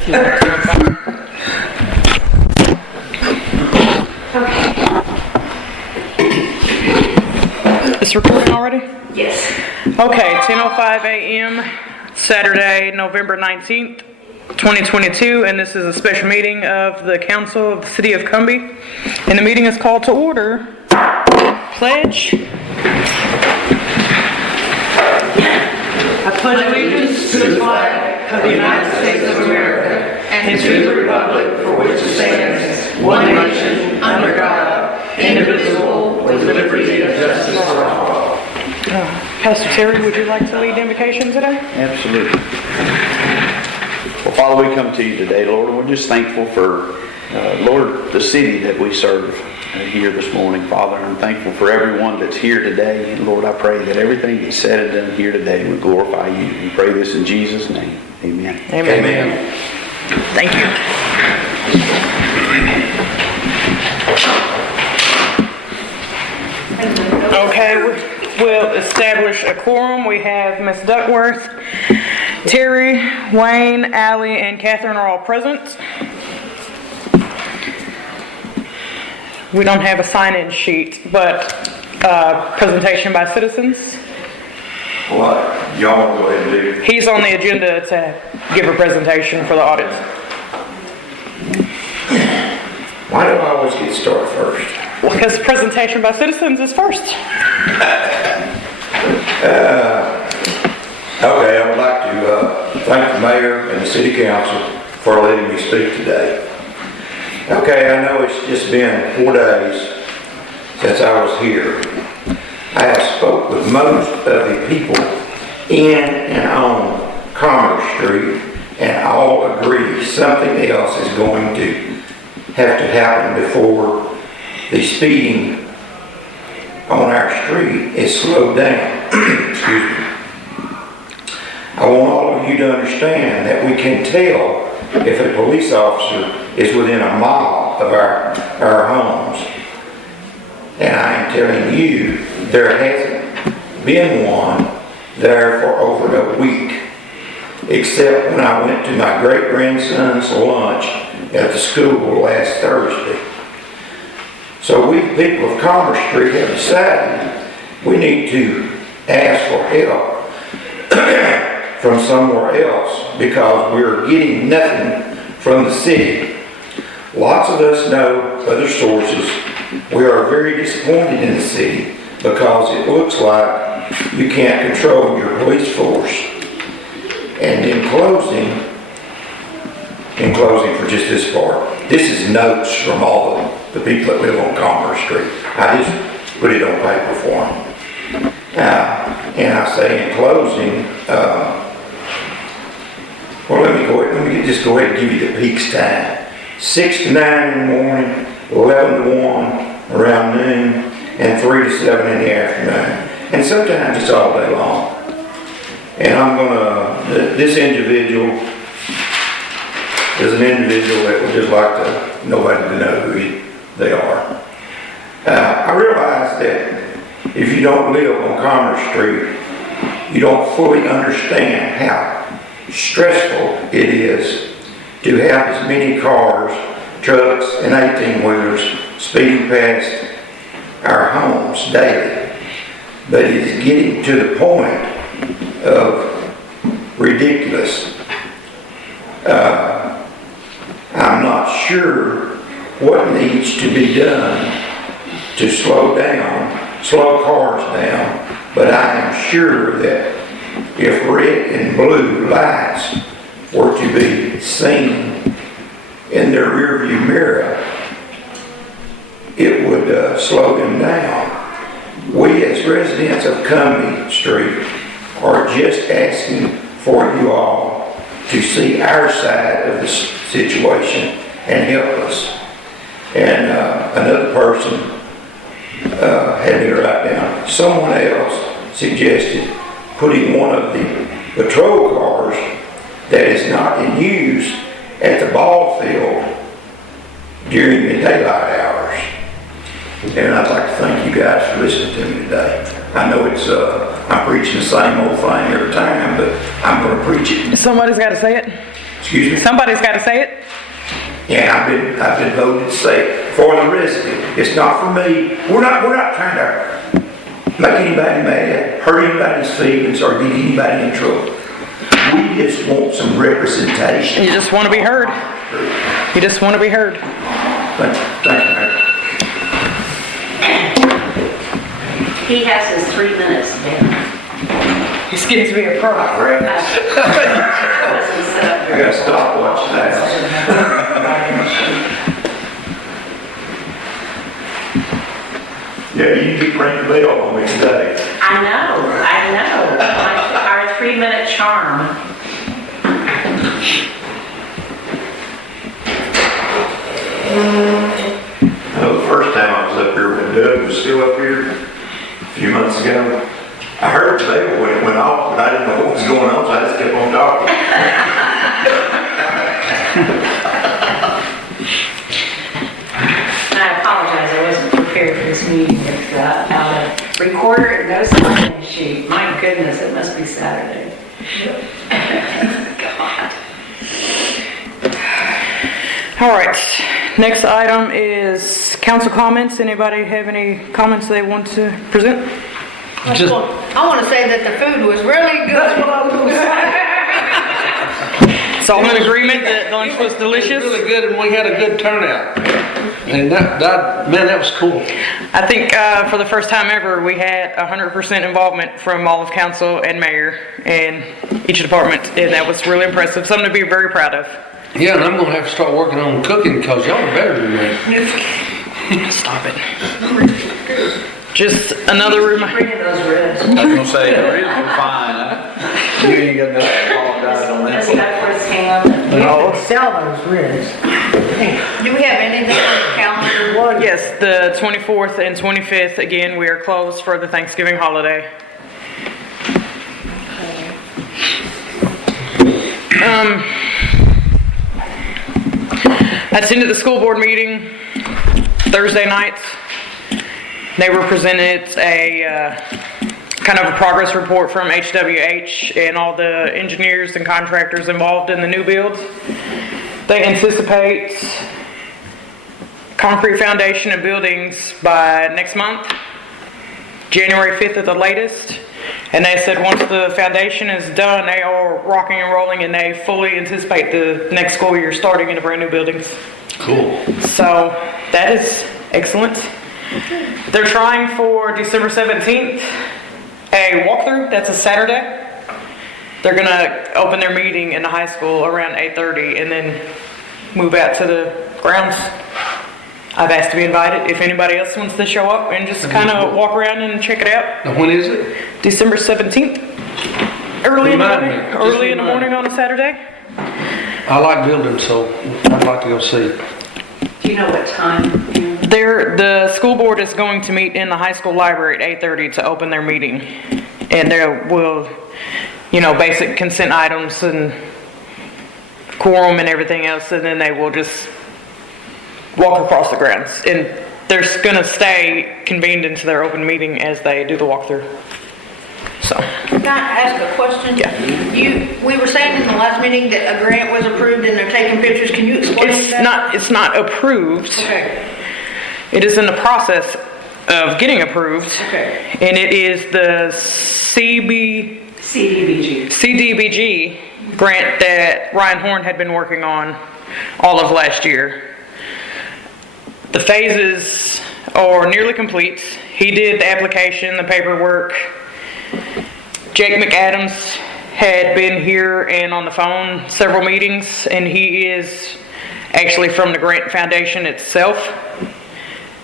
if you want to. It's recording already? Yes. Okay, 10:05 a.m. Saturday, November 19th, 2022, and this is a special meeting of the Council of the City of Cumbie. And the meeting is called to order. Pledge. I pledge allegiance to the flag of the United States of America and to the republic for which it stands, one nation, under God, indivisible, with liberty and justice for all. Pastor Terry, would you like to lead invocation today? Absolutely. Well, Father, we come to you today, Lord, and we're just thankful for, Lord, the city that we serve here this morning, Father. And I'm thankful for everyone that's here today. And Lord, I pray that everything that's said and done here today would glorify you. We pray this in Jesus' name. Amen. Amen. Amen. Thank you. Okay, we'll establish a quorum. We have Ms. Duckworth, Terry, Wayne, Allie, and Catherine are all present. We don't have a sign-in sheet, but presentation by citizens. What y'all want to go ahead and do? He's on the agenda to give a presentation for the audience. Why do I always get started first? Well, because presentation by citizens is first. Okay, I would like to thank the mayor and the city council for letting me speak today. Okay, I know it's just been 4 days since I was here. I have spoke with most of the people in and on Commerce Street, and all agree something else is going to have to happen before the speeding on our street is slowed down. Excuse me. I want all of you to understand that we can tell if a police officer is within a mile of our homes. And I am telling you, there hasn't been one there for over a week, except when I went to my great-grandson's lunch at the school last Thursday. So we, people of Commerce Street, have decided we need to ask for help from somewhere else because we're getting nothing from the city. Lots of us know other sources. We are very disappointed in the city because it looks like you can't control your police force. And in closing for just this part, this is notes from all the people that live on Commerce Street. I just put it on paper for them. And I say in closing, well, let me just go ahead and give you the peaks time. 6 to 9 in the morning, 11 to 1 around noon, and 3 to 7 in the afternoon. And sometimes it's all day long. And I'm gonna, this individual is an individual that would just like nobody to know who they are. I realize that if you don't live on Commerce Street, you don't fully understand how stressful it is to have as many cars, trucks, and 18-wheelers speeding past our homes daily. But it's getting to the point of ridiculous. I'm not sure what needs to be done to slow cars down, but I am sure that if red and blue lights were to be seen in their rearview mirror, it would slow them down. We as residents of Cumbie Street are just asking for you all to see our side of the situation and help us. And another person had me write down, someone else suggested putting one of the patrol cars that is not in use at the ball field during the daylight hours. And I'd like to thank you guys for listening to me today. I know it's I'm preaching the same old thing every time, but I'm going to preach it. Somebody's got to say it. Excuse me? Somebody's got to say it. Yeah, I've been voted to say it for the resident. It's not for me. We're not trying to make anybody mad, hurt anybody's feelings, or get anybody in trouble. We just want some representation. You just want to be heard. You just want to be heard. Thank you, Mayor. He has his 3 minutes, Dan. This gives me a problem. I got a stopwatch now. Yeah, you keep ringing the bell on me today. I know. Our 3-minute charm. I know the first time I was up here when Doug was still up here a few months ago, I heard the bell when it went off, but I didn't know what was going on, so I just kept on talking. I apologize, I wasn't prepared for this meeting without a recorder and no sign sheet. My goodness, it must be Saturday. God. All right. Next item is council comments. Anybody have any comments they want to present? I want to say that the food was really good. That's what I was going to say. It's all in agreement that lunch was delicious. Really good, and we had a good turnout. And that was cool. I think for the first time ever, we had 100% involvement from all of council and mayor and each department, and that was really impressive. Something to be very proud of. Yeah, and I'm gonna have to start working on cooking because y'all are better than me. Stop it. Just another reminder. Bringing those ribs. I was gonna say, the ribs are fine. You ain't got nothing to apologize on Let's that. go for his hand. We have to sell those ribs. Do we have anything on the calendar? Yes, the 24th and 25th, again, we are closed for the Thanksgiving holiday. I attended the school board meeting Thursday night. They were presented a kind of a progress report from HWH and all the engineers and contractors involved in the new build. They anticipate concrete foundation and buildings by next month, January 5th at the latest. And they said once the foundation is done, they are rocking and rolling, and they fully anticipate the next school year starting in the brand new buildings. Cool. So that is excellent. They're trying for December 17th, a walkthrough. That's a Saturday. They're gonna open their meeting in the high school around 8:30 and then move out to the grounds. I've asked to be invited if anybody else wants to show up and just kind of walk around and check it out. Now, when is it? December 17th, early in the Remind morning, me. Just early in the remind morning me. on a Saturday. I like building, so I'd like to go see it. Do you know what time? The school board is going to meet in the high school library at 8:30 to open their meeting. And there will, basic consent items and quorum and everything else, and then they will just walk across the grounds. And they're gonna stay convened into their open meeting as they do the walkthrough. So, Can I ask a question? Yeah. We were saying in the last meeting that a grant was approved and they're taking pictures. Can you explain that? it's not approved. Okay. It is in the process of getting approved. Okay. And it is the CDBG grant that Ryan Horn had been working on all of last year. The phases are nearly complete. He did the application, the paperwork. Jake McAdams had been here and on the phone several meetings, and he is actually from the Grant Foundation itself.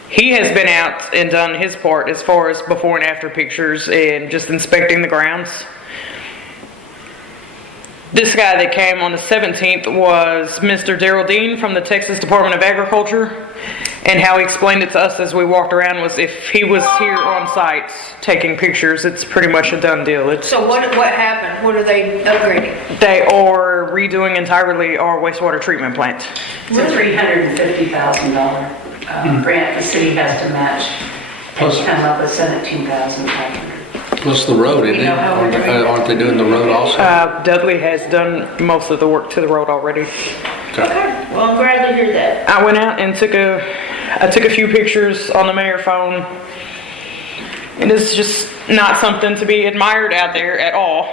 He has been out and done his part as far as before and after pictures and just inspecting the grounds. This guy that came on the 17th was Mr. Darrell Dean from the Texas Department of Agriculture, and how he explained it to us as we walked around was if he was here on site taking pictures, it's pretty much a done deal. So what happened? What are they upgrading? They are redoing entirely our wastewater treatment plant. It's a $350,000 grant the city has to match. Plus- Come up with $17,500. Plus the road, isn't You it? know how we're doing that? Aren't they doing the road also? Dudley has done most of the work to the road already. Okay, well, I'm glad to hear that. I went out and took a few pictures on the mayor phone. And it's just not something to be admired out there at all.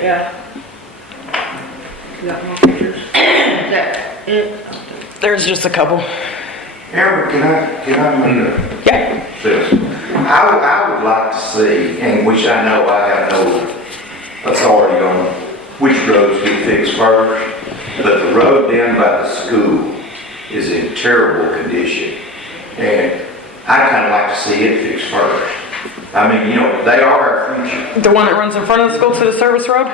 Yeah. You got more pictures? Is that it? There's just a couple. Amber, can I make a Yeah. this? I would like to see, and which I know I have no authority on which roads get fixed first, but the road down by the school is in terrible condition. And I'd kind of like to see it fixed first. I mean, you know, they are our future. The one that runs in front of the school to the service road?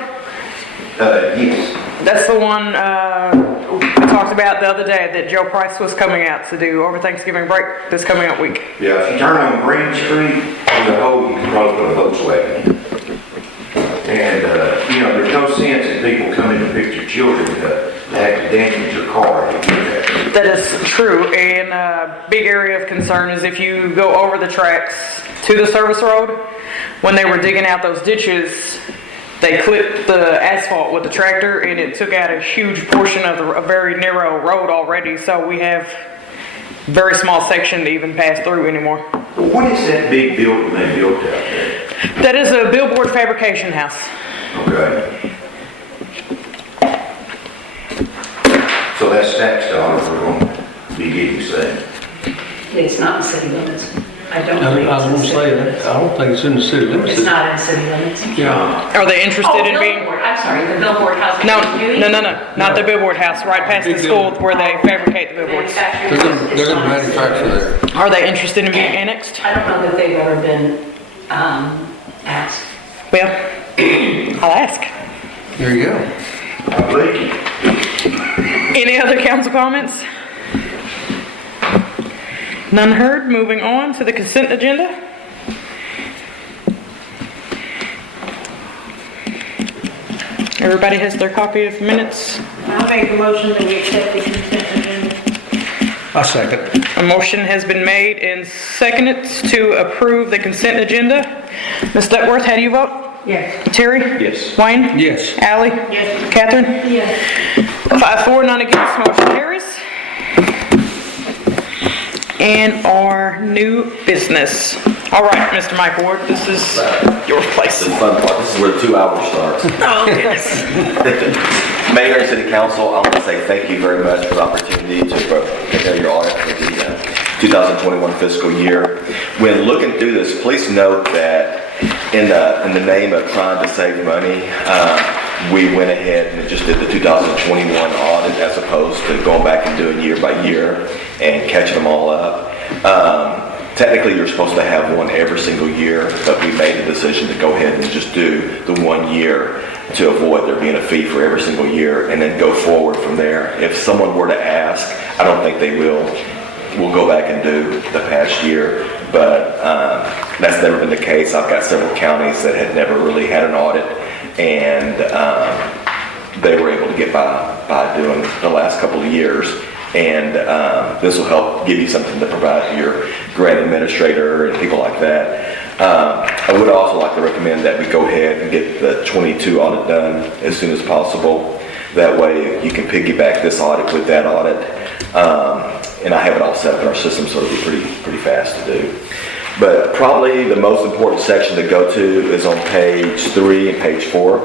Yes. That's the one I talked about the other day that Joe Price was coming out to do over Thanksgiving break this coming up week. Yeah, if you turn on Green Street, there's a hole you can probably put a Volkswagen. And, you know, there's no sense in people coming to pick your children to have to damage your car. That is true, and a big area of concern is if you go over the tracks to the service road, when they were digging out those ditches, they clipped the asphalt with the tractor and it took out a huge portion of a very narrow road already, so we have very small section to even pass through anymore. What is that big building they built out there? That is a billboard fabrication house. Okay. So that's tax dollars we're going to be getting soon. It's not in city limits. I don't I think was it's in gonna city say limits. that, I don't think it's in the city limits. It's not in city limits. Yeah. Are they interested in being? Billboard, I'm sorry, the billboard house. No, not the billboard house, right past the Big school building. where they fabricate the billboards. They're gonna manufacture there. Are they interested in being annexed? I don't know that they've ever been asked. Well, I'll ask. There you go. I believe you. Any other council comments? None heard. Moving on to the consent agenda. Everybody has their copy of minutes. I make a motion that we accept the consent agenda. I second. A motion has been made and seconded to approve the consent agenda. Ms. Duckworth, how do you vote? Yes. Terry? Yes. Wayne? Yes. Ally? Yes. Catherine? Yes. 5-4, none against, motion carries. And our new business. All right, Mr. Mike Ward, this is your place. The fun part, this is where the 2 hours starts. Oh, goodness. Mayor and City Council, I want to say thank you very much for the opportunity to prepare your audit for the 2021 fiscal year. When looking through this, please note that in the name of trying to save money, we went ahead and just did the 2021 audit as opposed to going back and doing year by year and catching them all up. Technically, you're supposed to have one every single year, but we made the decision to go ahead and just do the 1 year to avoid there being a fee for every single year and then go forward from there. If someone were to ask, I don't think they will. We'll go back and do the past year, but that's never been the case. I've got several counties that had never really had an audit, and they were able to get by doing the last couple of years. And this will help give you something to provide to your grant administrator and people like that. I would also like to recommend that we go ahead and get the 22 audit done as soon as possible. That way you can piggyback this audit with that audit. And I have it all set up in our system, so it'll be pretty fast to do. But probably the most important section to go to is on page 3 and page 4.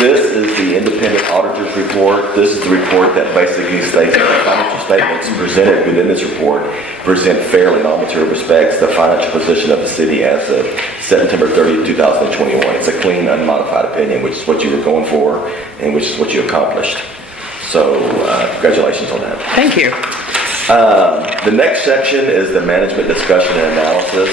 This is the independent auditor's report. This is the report that basically states that the financial statements presented within this report present fairly in all material respects the financial position of the city as of September 30, 2021. It's a clean, unmodified opinion, which is what you were going for and which is what you accomplished. So congratulations on that. Thank you. The next section is the management discussion and analysis.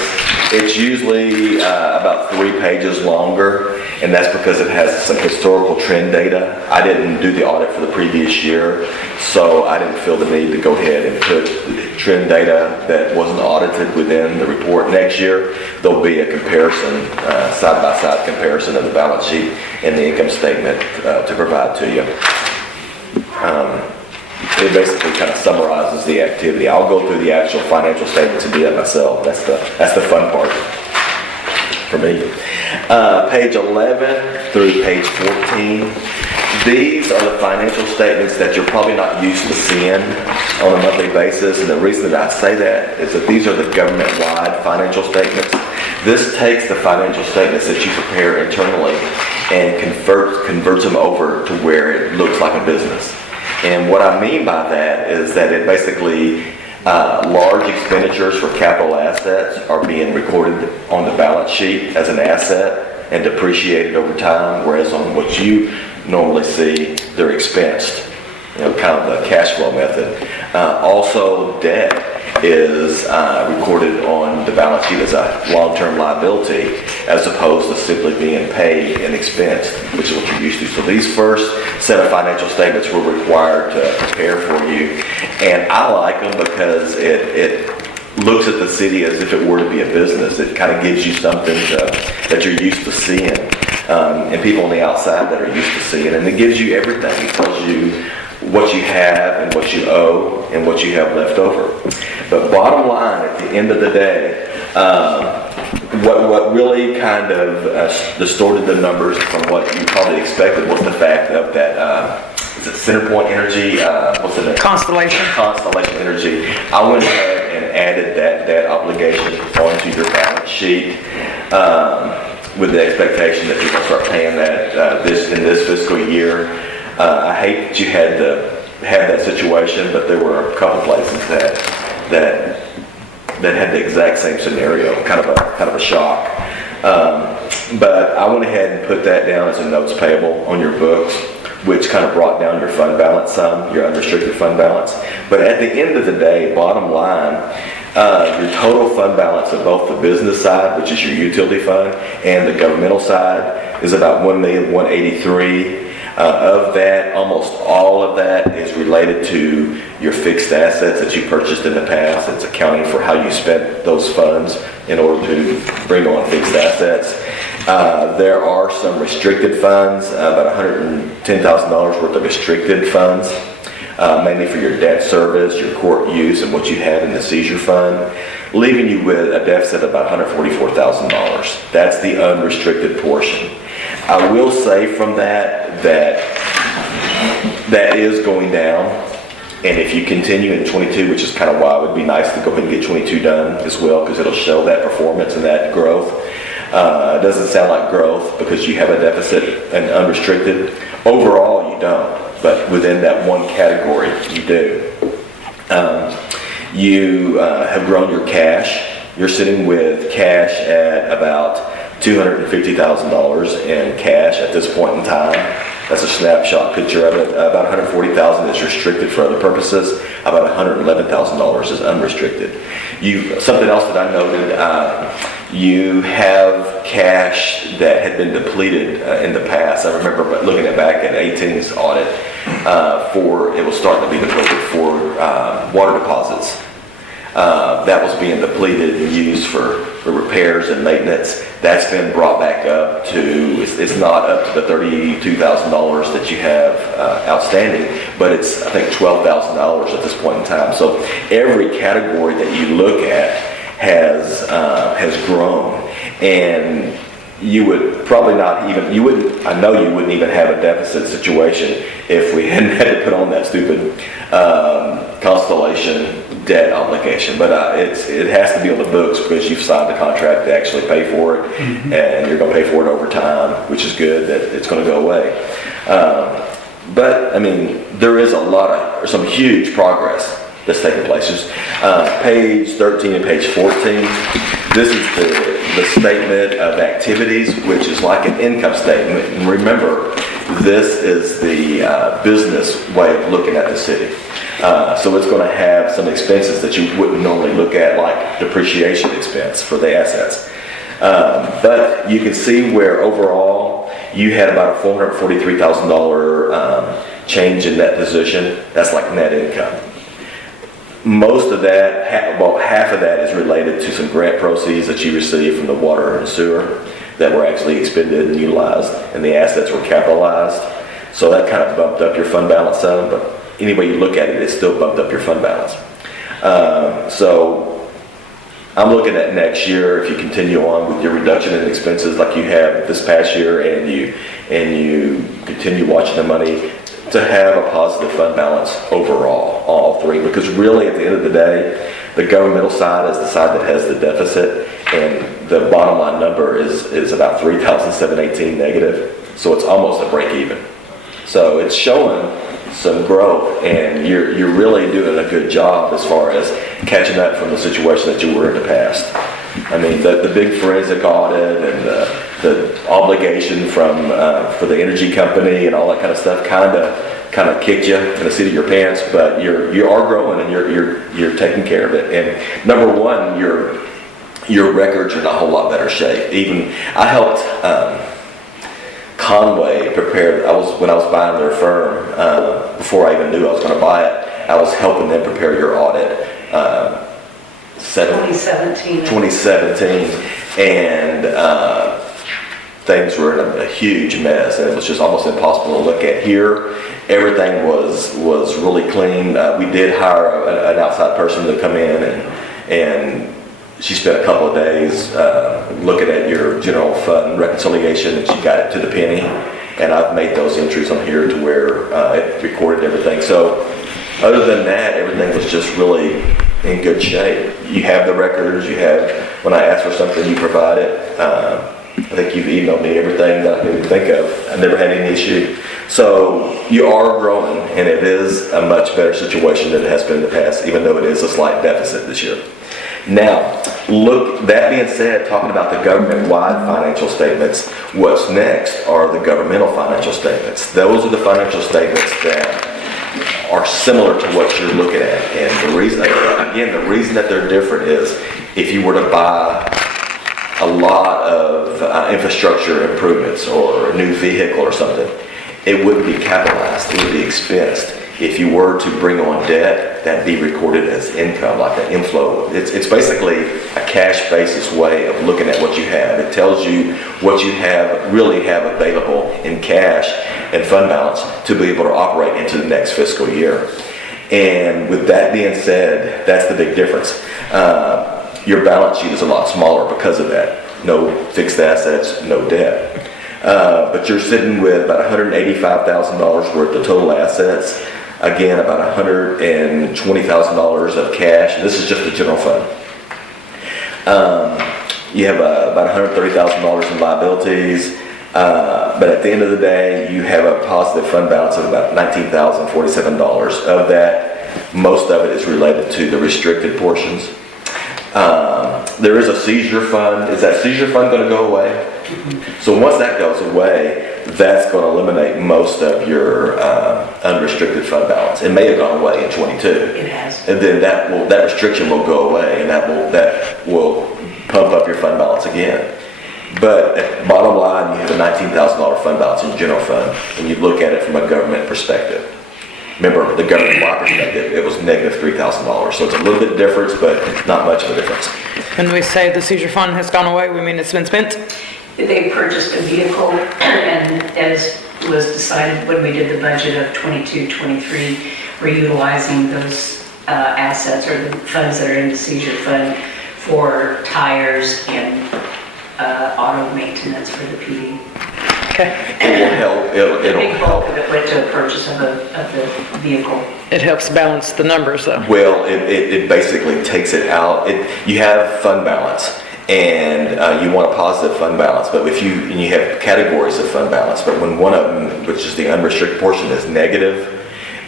It's usually about 3 pages longer, and that's because it has some historical trend data. I didn't do the audit for the previous year, so I didn't feel the need to go ahead and put trend data that wasn't audited within the report next year. There'll be a comparison, side-by-side comparison of the balance sheet and the income statement to provide to you. It basically kind of summarizes the activity. I'll go through the actual financial statements and do that myself. That's the fun part. for me. Page 11 through page 14. These are the financial statements that you're probably not used to seeing on a monthly basis. And the reason that I say that is that these are the government-wide financial statements. This takes the financial statements that you prepare internally and converts them over to where it looks like a business. And what I mean by that is that it basically, large expenditures for capital assets are being recorded on the balance sheet as an asset and depreciated over time, whereas on what you normally see, they're expensed, kind of the cash flow method. Also, debt is recorded on the balance sheet as a long-term liability as opposed to simply being paid and expensed, which is what you're used to. So these first set of financial statements were required to prepare for you. And I like them because it looks at the city as if it were to be a business. It kind of gives you something that you're used to seeing, and people on the outside that are used to seeing. And it gives you everything. It tells you what you have and what you owe and what you have left over. But bottom line, at the end of the day, what really kind of distorted the numbers from what you probably expected was the fact of that, is it Centerpoint Energy? What's the name? Constellation. Constellation Energy. I went ahead and added that obligation onto your balance sheet with the expectation that you're going to start paying that in this fiscal year. I hate that you had to have that situation, but there were a couple places that had the exact same scenario, kind of a shock. But I went ahead and put that down as a notes payable on your books, which kind of brought down your fund balance some, your unrestricted fund balance. But at the end of the day, bottom line, your total fund balance of both the business side, which is your utility fund, and the governmental side is about $1,183,000. Of that, almost all of that is related to your fixed assets that you purchased in the past. It's accounting for how you spent those funds in order to bring on fixed assets. There are some restricted funds, about $110,000 worth of restricted funds, mainly for your debt service, your court use, and what you had in the seizure fund, leaving you with a deficit of about $144,000. That's the unrestricted portion. I will say from that is going down, and if you continue in 22, which is kind of why it would be nice to go ahead and get 22 done as well, because it'll show that performance and that growth. It doesn't sound like growth because you have a deficit and unrestricted. Overall, you don't, but within that one category, you do. You have grown your cash. You're sitting with cash at about $250,000 in cash at this point in time. That's a snapshot picture of it. About $140,000 is restricted for other purposes. About $111,000 is unrestricted. Something else that I noted, you have cash that had been depleted in the past. I remember looking back at 18's audit, it was starting to be depleted for water deposits. That was being depleted and used for repairs and maintenance. That's been brought back up to, it's not up to the $32,000 that you have outstanding, but it's, I think, $12,000 at this point in time. So every category that you look at has grown, and you would probably not even, I know you wouldn't even have a deficit situation if we hadn't had to put on that stupid Constellation debt obligation. But it has to be on the books because you've signed the contract to actually pay for it, and you're going to pay for it over time, which is good that it's going to go away. But I mean, there is some huge progress that's taking place. Just, page 13 and page 14, this is the statement of activities, which is like an income statement. And remember, this is the business way of looking at the city. So it's going to have some expenses that you wouldn't normally look at, like depreciation expense for the assets. But you can see where overall you had about a $443,000 change in that position. That's like net income. Most of that, about half of that is related to some grant proceeds that you received from the water and sewer that were actually expended and utilized, and the assets were capitalized. So that kind of bumped up your fund balance some, but any way you look at it, it still bumped up your fund balance. So I'm looking at next year, if you continue on with your reduction in expenses like you have this past year, and you continue watching the money, to have a positive fund balance overall, all three. Because really, at the end of the day, the governmental side is the side that has the deficit, and the bottom line number is about 3,718 negative. So it's almost a break even. So it's showing some growth, and you're really doing a good job as far as catching up from the situation that you were in the past. I mean, the big forensic audit and the obligation for the energy company and all that kind of stuff kind of kicked you in the seat of your pants, but you are growing, and you're taking care of it. And number one, your records are in a whole lot better shape. Even I helped Conway prepare. When I was buying their firm, before I even knew I was going to buy it, I was helping them prepare your audit. 2017, and things were in a huge mess, and it was just almost impossible to look at. Here, everything was really clean. We did hire an outside person to come in, and she spent a couple of days looking at your general fund reconciliation, and she got it to the penny. And I've made those entries on here to where it recorded everything. So other than that, everything was just really in good shape. You have the records. You have, when I ask for something, you provide it. I think you've emailed me everything that I can think of. I've never had any issue. So you are growing, and it is a much better situation than it has been in the past, even though it is a slight deficit this year. Now, look, that being said, talking about the government-wide financial statements, what's next are the governmental financial statements. Those are the financial statements that are similar to what you're looking at. And the reason that they're different is if you were to buy a lot of infrastructure improvements or a new vehicle or something, it wouldn't be capitalized, it would be expensed. If you were to bring on debt, that'd be recorded as income, like an inflow. It's basically a cash basis way of looking at what you have. It tells you what you really have available in cash and fund balance to be able to operate into the next fiscal year. And with that being said, that's the big difference. Your balance sheet is a lot smaller because of that. No fixed assets, no debt. But you're sitting with about $185,000 worth of total assets. Again, about $120,000 of cash. And this is just the general fund. You have about $130,000 in liabilities. But at the end of the day, you have a positive fund balance of about $19,047. Of that, most of it is related to the restricted portions. There is a seizure fund. Is that seizure fund going to go away? So once that goes away, that's going to eliminate most of your unrestricted fund balance. It may have gone away in 22. It has. And then that restriction will go away, and that will pump up your fund balance again. But at bottom line, you have a $19,000 fund balance in your general fund, and you look at it from a government perspective. Remember, the government-wide perspective, it was negative $3,000. So it's a little bit different, but not much of a difference. When we say the seizure fund has gone away, we mean it's been spent? They purchased a vehicle, and as was decided when we did the budget of 22-23, we're utilizing those assets or the funds that are in the seizure fund for tires and auto maintenance for the PD. Okay. It will help. The It'll big bulk help. of it went to a purchase of the vehicle. It helps balance the numbers though. Well, it basically takes it out. You have fund balance, and you want a positive fund balance, but and you have categories of fund balance, but when one of them, which is the unrestricted portion, is negative,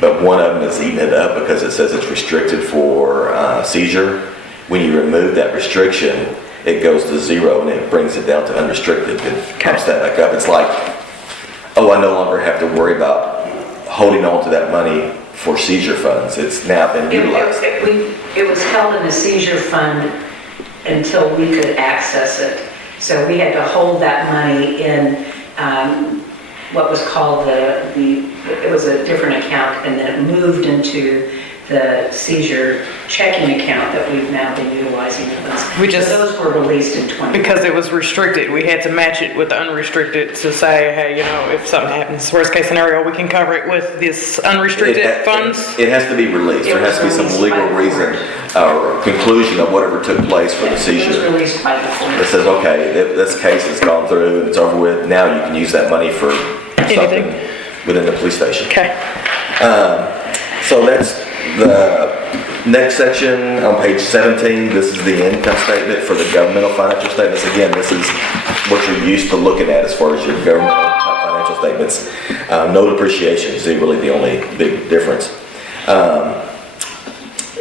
but one of them is eating it up because it says it's restricted for seizure, when you remove that restriction, it goes to zero and it brings it down to unrestricted and pumps that back up. It's like, oh, I no longer have to worry about holding on to that money for seizure funds. It's now been utilized. It was held in a seizure fund until we could access it. So we had to hold that money in what was called the it was a different account, and then it moved into the seizure checking account that we've now been utilizing the funds. We just- But those were released in 20. Because it was restricted, we had to match it with the unrestricted to say, hey, if something happens, worst case scenario, we can cover it with this unrestricted funds. It has to be released. There has to be some legal reason or conclusion of whatever took place for the It was seizure. released by the court. That says, okay, this case has gone through and it's over with. Now you can use that money for something Anything. within the police station. Okay. So that's the next section on page 17. This is the income statement for the governmental financial statements. Again, this is what you're used to looking at as far as your governmental type financial statements. No depreciation is really the only big difference.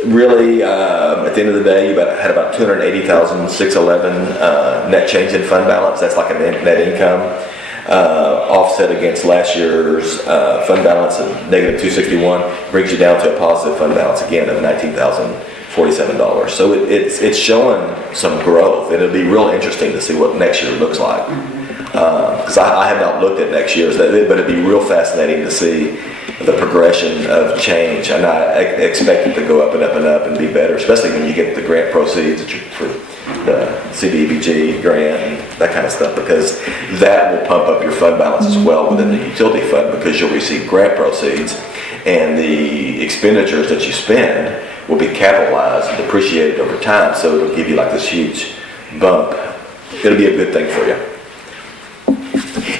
Really, at the end of the day, you had about $280,611 net change in fund balance. That's like a net income. Offset against last year's fund balance of negative $261 brings you down to a positive fund balance again of $19,047. So it's showing some growth, and it'll be real interesting to see what next year looks like. Because I have not looked at next year's, but it'd be real fascinating to see the progression of change, and I expect it to go up and up and up and be better, especially when you get the grant proceeds for the CDBG grant and that kind of stuff, because that will pump up your fund balance as well within the utility fund, because you'll receive grant proceeds and the expenditures that you spend will be capitalized and depreciated over time, so it'll give you like this huge bump. It'll be a good thing for you.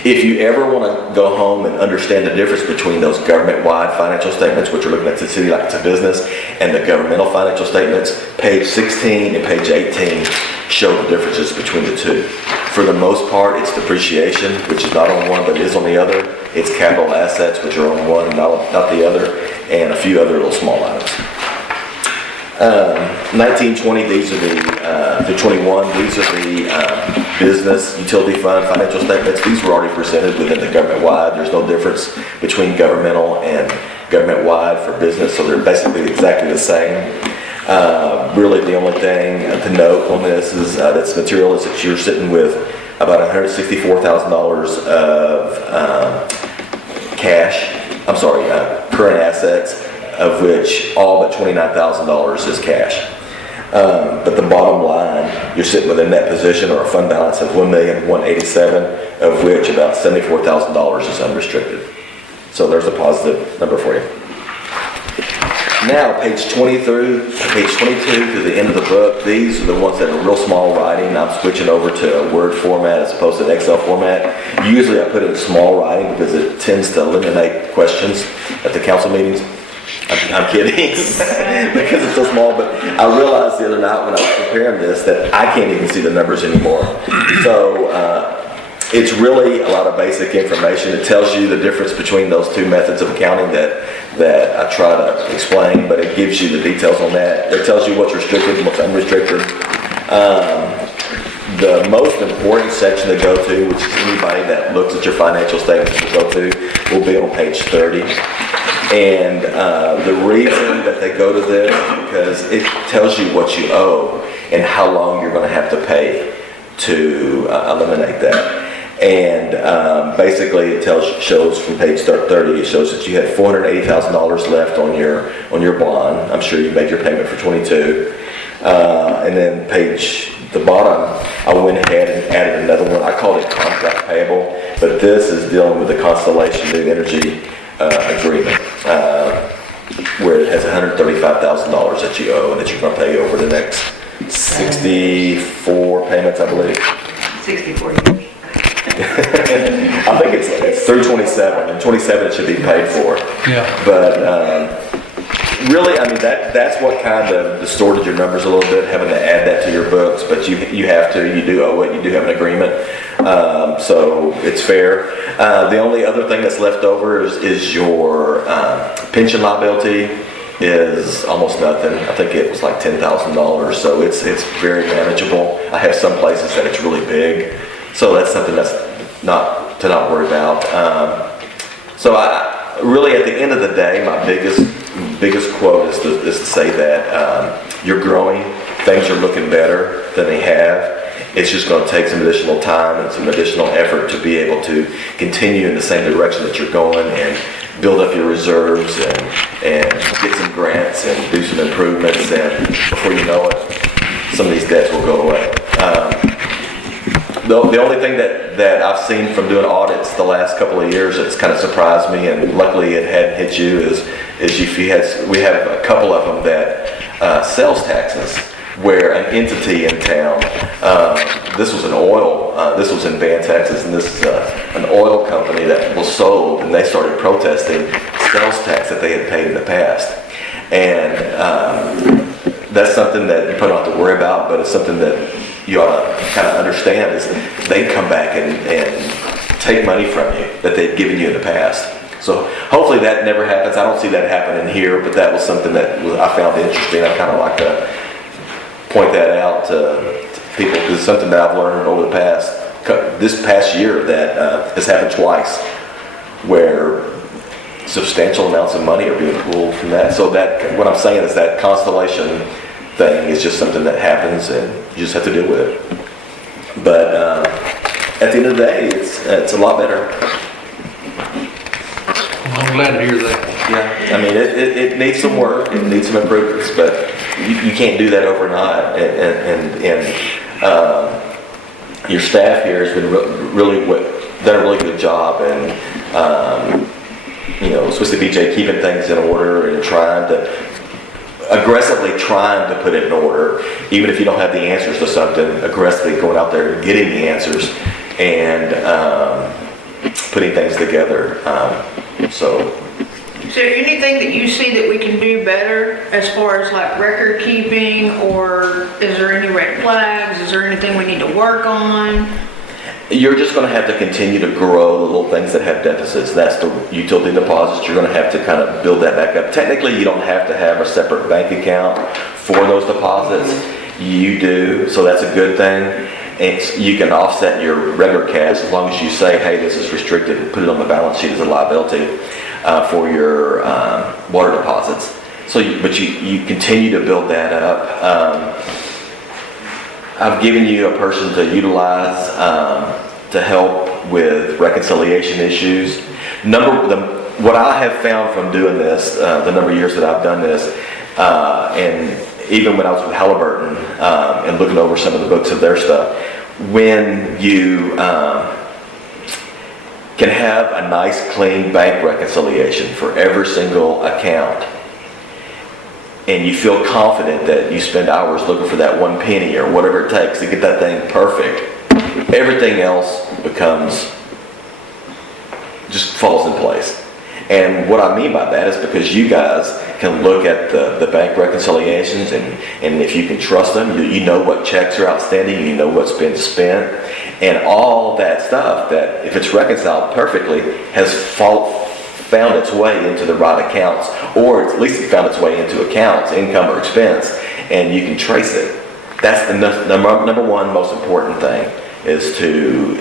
If you ever want to go home and understand the difference between those government-wide financial statements, which are looking at the city like it's a business, and the governmental financial statements, page 16 and page 18 show the differences between the two. For the most part, it's depreciation, which is not on one but is on the other. It's capital assets, which are on one, not the other, and a few other little small items. 1920, these are the 21, these are the business utility fund financial statements. These were already presented within the government-wide. There's no difference between governmental and government-wide for business, so they're basically exactly the same. Really the only thing to note on this is that's material is that you're sitting with about $164,000 of current assets, of which all but $29,000 is cash. But the bottom line, you're sitting with a net position or a fund balance of $1,187,000, of which about $74,000 is unrestricted. So there's a positive number for you. Now, page 22 to the end of the book, these are the ones that are real small writing. I'm switching over to a Word format as opposed to an Excel format. Usually I put it in small writing because it tends to eliminate questions at the council meetings. I'm kidding, because it's so small, but I realized the other night when I was preparing this that I can't even see the numbers anymore. So it's really a lot of basic information. It tells you the difference between those two methods of accounting that I try to explain, but it gives you the details on that. It tells you what's restricted and what's unrestricted. The most important section to go to, which is anybody that looks at your financial statements to go to, will be on page 30. And the reason that they go to this is because it tells you what you owe and how long you're going to have to pay to eliminate that. And basically it shows from page 30, it shows that you had $480,000 left on your bond. I'm sure you made your payment for 22. And then the bottom, I went ahead and added another one. I called it contract payable, but this is dealing with the Constellation New Energy agreement, where it has $135,000 that you owe and that you're going to pay over the next 64 payments, I believe. 64 years. I think it's through 27, and 27 it should be paid for. Yeah. But really, I mean, that's what kind of distorted your numbers a little bit, having to add that to your books, but you do owe it, you do have an agreement, so it's fair. The only other thing that's left over is your pension liability is almost nothing. I think it was like $10,000, so it's very manageable. I have some places that it's really big, so that's something that's not worry about. So I really, at the end of the day, my biggest quote is to say that you're growing, things are looking better than they have. It's just going to take some additional time and some additional effort to be able to continue in the same direction that you're going and build up your reserves and get some grants and do some improvements, and before you know it, some of these debts will go away. The only thing that I've seen from doing audits the last couple of years that's kind of surprised me, and luckily it hadn't hit you, is we have a couple of them that sales taxes, where an entity in town, this was this was in Van, Texas, and this is an oil company that was sold, and they started protesting sales tax that they had paid in the past. And that's something that you probably don't have to worry about, but it's something that you ought to kind of understand is they come back and take money from you that they've given you in the past. So hopefully that never happens. I don't see that happening here, but that was something that I found interesting. I kind of like to point that out to people because it's something that I've learned over this past year that has happened twice, where substantial amounts of money are being pulled from that. So that what I'm saying is that Constellation thing is just something that happens, and you just have to deal with it. But at the end of the day, it's a lot better. I'm glad to hear that. Yeah, I mean, it needs some work, it needs some improvements, but you can't do that overnight. And your staff here has been really done a really good job, and especially BJ, keeping things in order and aggressively trying to put it in order, even if you don't have the answers to something, aggressively going out there and getting the answers and putting things together. Is there anything that you see that we can do better as far as like record keeping, or is there any red flags? Is there anything we need to work on? You're just going to have to continue to grow the little things that have deficits. That's the utility deposits. You're going to have to kind of build that back up. Technically, you don't have to have a separate bank account for those deposits. You do, so that's a good thing. And you can offset your regular cash as long as you say, hey, this is restricted, and put it on the balance sheet as a liability for your water deposits. But you continue to build that up. I've given you a person to utilize to help with reconciliation issues. What I have found from doing this, the number of years that I've done this, and even when I was with Halliburton and looking over some of the books of their stuff, when you can have a nice clean bank reconciliation for every single account, and you feel confident that you spend hours looking for that one penny or whatever it takes to get that thing perfect, everything else just falls in place. And what I mean by that is because you guys can look at the bank reconciliations, and if you can trust them, you know what checks are outstanding, you know what's been spent, and all that stuff that, if it's reconciled perfectly, has found its way into the right accounts, or at least it found its way into accounts, income or expense, and you can trace it. That's the number one most important thing, is to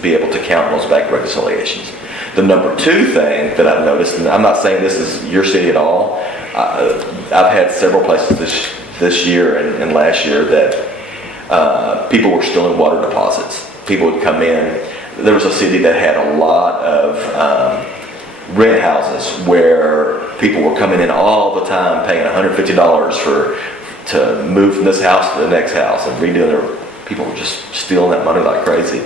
be able to count those bank reconciliations. The number two thing that I've noticed, and I'm not saying this is your city at all, I've had several places this year and last year that people were stealing water deposits. People would come in. There was a city that had a lot of rent houses where people were coming in all the time paying $150 to move from this house to the next house and redoing people were just stealing that money like crazy.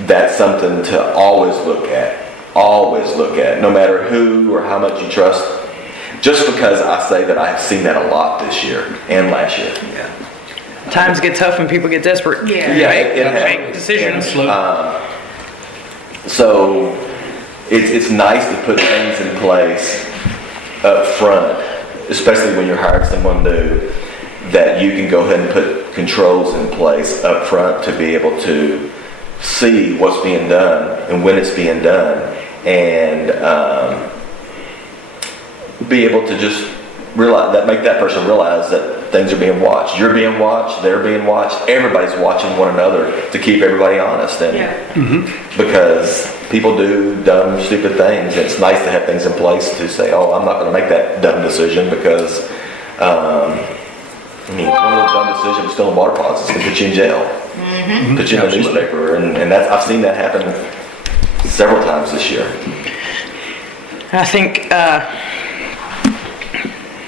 That's something to always look at. Always look at, no matter who or how much you trust. Just because I say that I've seen that a lot this year and last year. Yeah. Times get tough when people get desperate. Yeah. Yeah, Make decisions. So it's nice to put things in place up front, especially when you're hiring someone new, that you can go ahead and put controls in place up front to be able to see what's being done and when it's being done, and be able to just make that person realize that things are being watched. You're being watched, they're being watched, everybody's watching one another to keep everybody honest. And because people do dumb, stupid things, and it's nice to have things in place to say, oh, I'm not going to make that dumb decision because one of those dumb decisions, stealing water deposits, can put you in jail, put you in the newspaper, and I've seen that happen several times this year. I think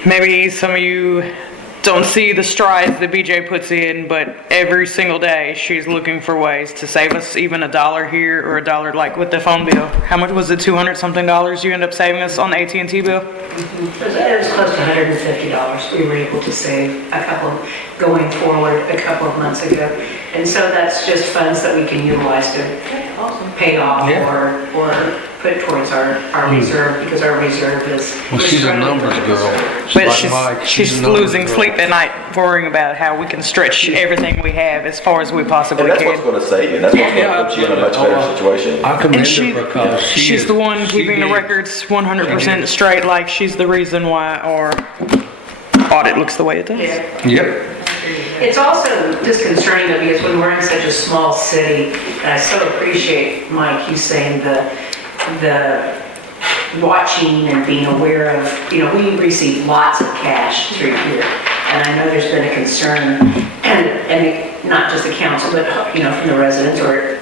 maybe some of you don't see the strides that BJ puts in, but every single day she's looking for ways to save us even $1 here or $1, like with the phone bill. How much was it, 200 something dollars you end up saving us on the AT&T bill? It was close to $150 we were able to save going forward a couple of months ago. And so that's just funds that we can utilize to pay off or put towards our reserve, because our reserve is. Well, she's a numbers girl. But Like Mike, she's a numbers losing girl. sleep at night worrying about how we can stretch everything we have as far as we possibly And that's what's can. going to save you, and that's what's going to put you in a much better situation. I commend And she, her because she's the one keeping the record. records 100% straight, like she's the reason why our audit looks the way it does. Yeah. Yep. It's also disconcerting though, because when we're in such a small city, and I so appreciate, Mike, you saying the watching and being aware of, we receive lots of cash through here. And I know there's been a concern, and not just the council, but, from the residents, or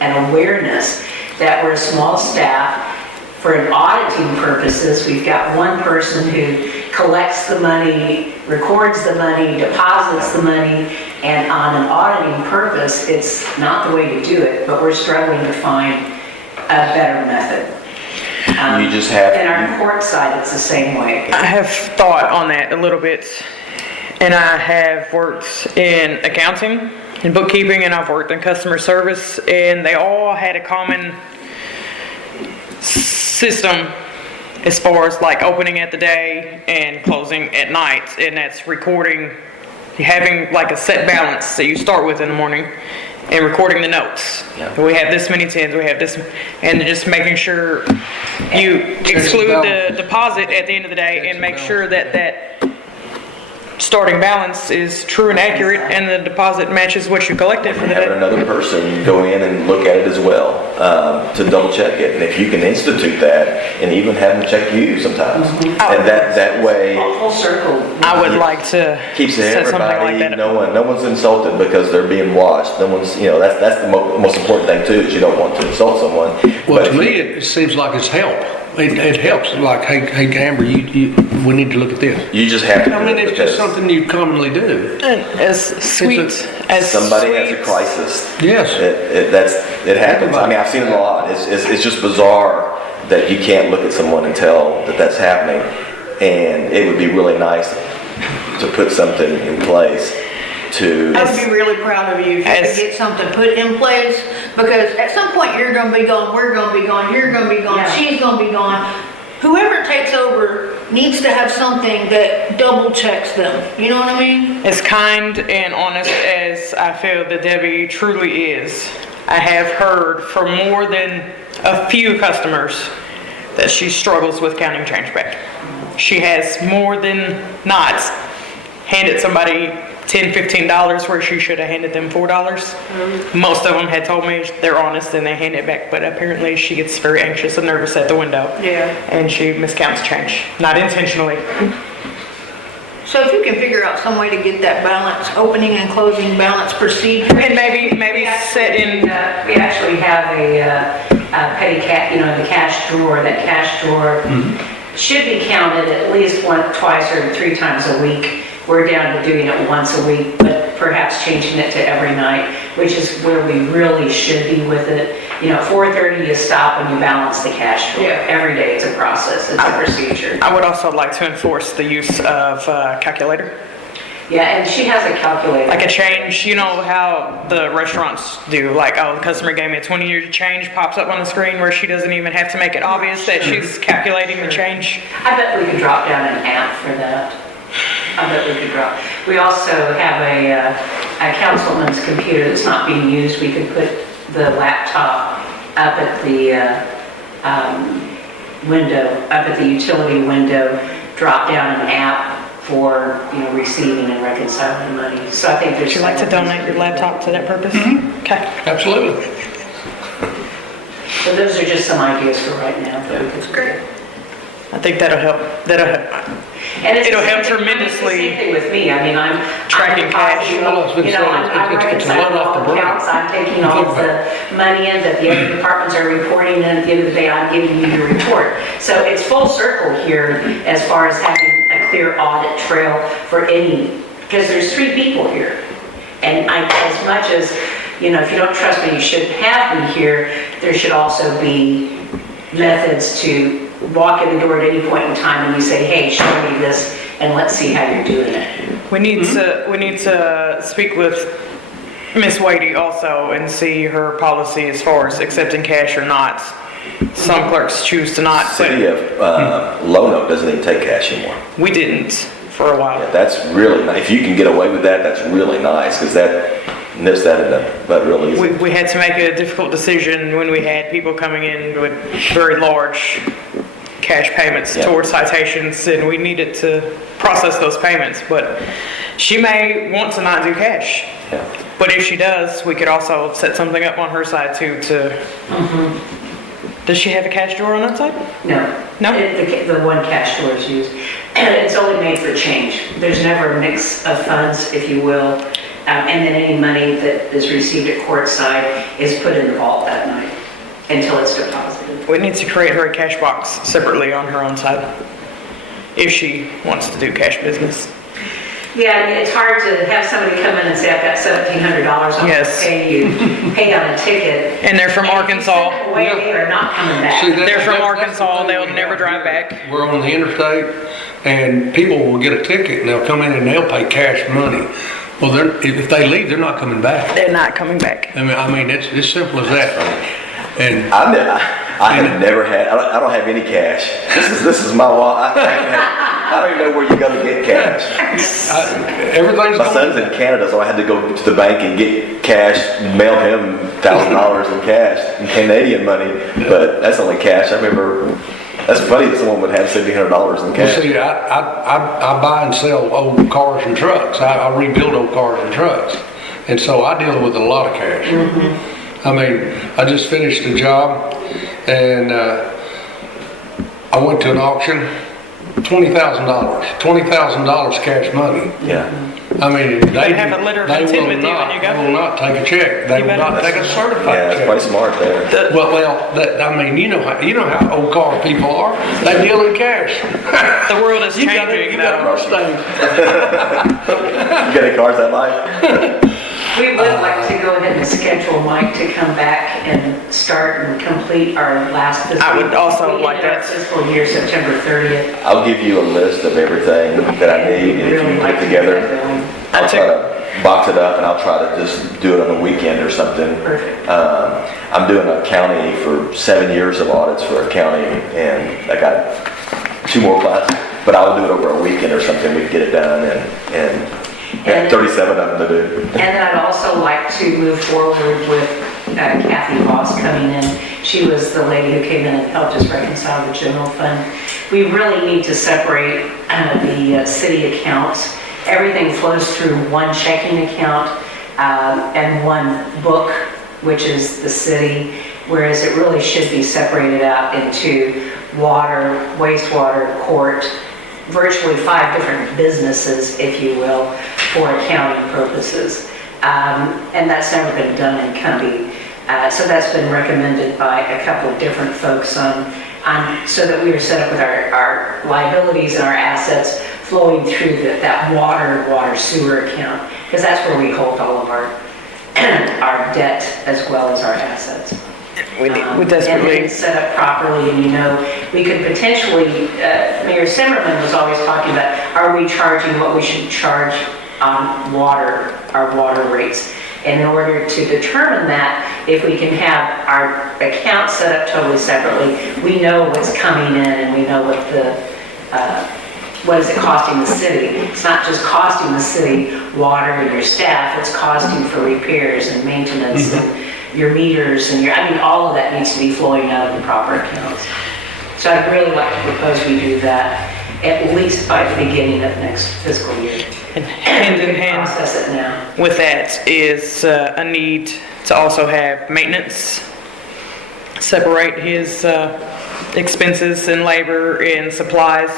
an awareness that we're a small staff. For auditing purposes, we've got one person who collects the money, records the money, deposits the money, and on an auditing purpose, it's not the way to do it, but we're struggling to find a better method. You just have. And our court side, it's the same way. I have thought on that a little bit, and I have worked in accounting and bookkeeping, and I've worked in customer service, and they all had a common system as far as like opening at the day and closing at night, and that's recording, having like a set balance that you start with in the morning and recording the notes. Yeah. We have this many tens, we have this, and just making sure you exclude the deposit at the end of the day and make sure that that starting balance is true and accurate and the deposit matches what you collected for the Having day. another person go in and look at it as well, to double check it. And if you can institute that, and even have them check you sometimes. And that way Full circle. I would like to keeps set something like everybody, that. no one's insulted because they're being watched. No one's, that's the most important thing too, is you don't want to insult someone. Well, But to if me, you- it seems like it's help. It helps, like, hey, Amber, we need to look at this. you just have to. I do mean, it it's just because something you commonly do. As sweet as somebody has a sweet- crisis. Yes. It happens. I mean, I've seen it a lot. It's just bizarre that you can't look at someone and tell that that's happening. And it would be really nice to put something in place to. I would be really proud of you if you could get something put in place, because at some point you're gonna be gone, we're gonna be gone, you're gonna be gone, Yeah. she's gonna be gone. Whoever takes over needs to have something that double checks them, you know what I mean? As kind and honest as I feel that Debbie truly is, I have heard from more than a few customers that she struggles with counting change back. She has more than not handed somebody $10, $15 where she should have handed them $4. Most of them had told me they're honest and they hand it back, but apparently she gets very anxious and nervous at the window. Yeah. And she miscounts change, not intentionally. So if you can figure out some way to get that balance, opening and closing balance procedure. And maybe set in. We actually have a petty cash, the cash drawer. That cash drawer should be counted at least once, twice, or 3 times a week. We're down to doing it once a week, but perhaps changing it to every night, which is where we really should be with it. 4:30 you stop and you balance the cash drawer. Yeah. Every day it's a process, it's a procedure. I would also like to enforce the use of calculator. Yeah, and she has a calculator. Like a change, you know how the restaurants do, like, oh, the customer gave me a 20-year change, pops up on the screen where she doesn't even have to make it obvious that she's calculating the change. I bet we could drop down an app for that. I bet we could drop. We also have a councilman's computer that's not being used. We could put the laptop up at the window, up at the utility window, drop down an app for, receiving and reconciling money. So I think there's. Would you like to donate your laptop to that purpose? Okay. Absolutely. So those are just some ideas for right now. That's great. I think that'll help, And it's the it'll help same thing- tremendously. Same thing with me. It'll It's the help same tremendously thing with me. I mean, I'm tracking cash. depositing, Well, I was gonna you know, say, I'm it's a reconciling load off all the brain. accounts. I'm taking all Think the money in that the other departments are reporting, and at the end of the day, I'm giving you your report. So it's full circle here as far as having a clear audit trail for any, because there's 3 people here. And as much as, you know, if you don't trust me, you shouldn't have me here, there should also be methods to walk in the door at any point in time and you say, hey, show me this and let's see how you're doing it. We need to speak with Miss Wadey also and see her policy as far as accepting cash or not. Some clerks choose to not, City but of Lonoke doesn't even take cash anymore. we didn't for a while. Yeah, that's really nice. If you can get away with that, that's really nice, because that nips that in the butt real easy. We had to make a difficult decision when we had people coming in with very large cash payments Yeah. towards citations, and we needed to process those payments, but she may want to not do cash. Yeah. But if she does, we could also set something up on her side too to, does she have a cash drawer on that side? No. No? The one cash drawer is used. And it's only made for change. There's never a mix of funds, if you will. And then any money that is received at court side is put in the vault that night until it's deposited. We need to create her a cash box separately on her own side, if she wants to do cash business. Yeah, I mean, it's hard to have somebody come in and say, I've got $1,700, I'm going to Yes. pay you, pay on a ticket. And they're from And if you Arkansas. send them away, they are not coming back. See, They're from that's the Arkansas, thing they'll we never have drive here. back. We're on the interstate, and people will get a ticket, and they'll come in and they'll pay cash money. Well, if they leave, they're not coming back. They're not coming back. I mean, it's as simple as that. And I have never had, I don't have any cash. This is my wallet. I don't even know where you go to get cash. everything's My going. son's in Canada, so I had to go to the bank and get cash, mail him $1,000 in cash, in Canadian money, but that's only cash. I remember, that's funny that someone would have $1,700 in Well, cash. see, I buy and sell old cars and trucks. I rebuild old cars and trucks. And so I deal with a lot of cash. I mean, I just finished a job and I went to an auction, $20,000 cash money. Yeah. I mean, they have a letter of intent with you when you go. will not take a check. They will not take a Yeah, certified that's check. quite smart there. I mean, you know how old car people are. They deal in cash. The world is You got changing a though. Mustang. You got any cars that life? We would like to go ahead and schedule Mike to come back and start and complete our last fiscal. I would also we like ended our that. Fiscal year, September 30th. I'll give you a list of everything that I need, and if Really you put like it to together, get that going. I'll try to box it up and I'll try to just do it on a weekend or something. Perfect. I'm doing a county for 7 years of audits for a county, and I got 2 more classes, but I'll do it over a weekend or something. We can get it done and And- 37 of them to do. And then I'd also like to move forward with Kathy Voss coming in. She was the lady who came in and helped us reconcile the general fund. We really need to separate the city accounts. Everything flows through one checking account and one book, which is the city, whereas it really should be separated out into water, wastewater, court, virtually 5 different businesses, if you will, for accounting purposes. And that's never been done in Cumbie. So that's been recommended by a couple of different folks so that we are set up with our liabilities and our assets flowing through that water sewer account, because that's where we hold all of our debt as well as our assets. We And desperately, it's set up properly, and we could potentially, Mayor Simmerman was always talking about, are we charging what we should charge on water, our water rates? And in order to determine that, if we can have our accounts set up totally separately, we know what's coming in and we know what is it costing the city. It's not just costing the city water and your staff, it's costing for repairs and maintenance and your meters and all of that needs to be flowing out of the proper accounts. So I'd really like to propose we do that at least by the beginning of next fiscal year. and hand in hand Process it now. with that is a need to also have maintenance, separate his expenses and labor and supplies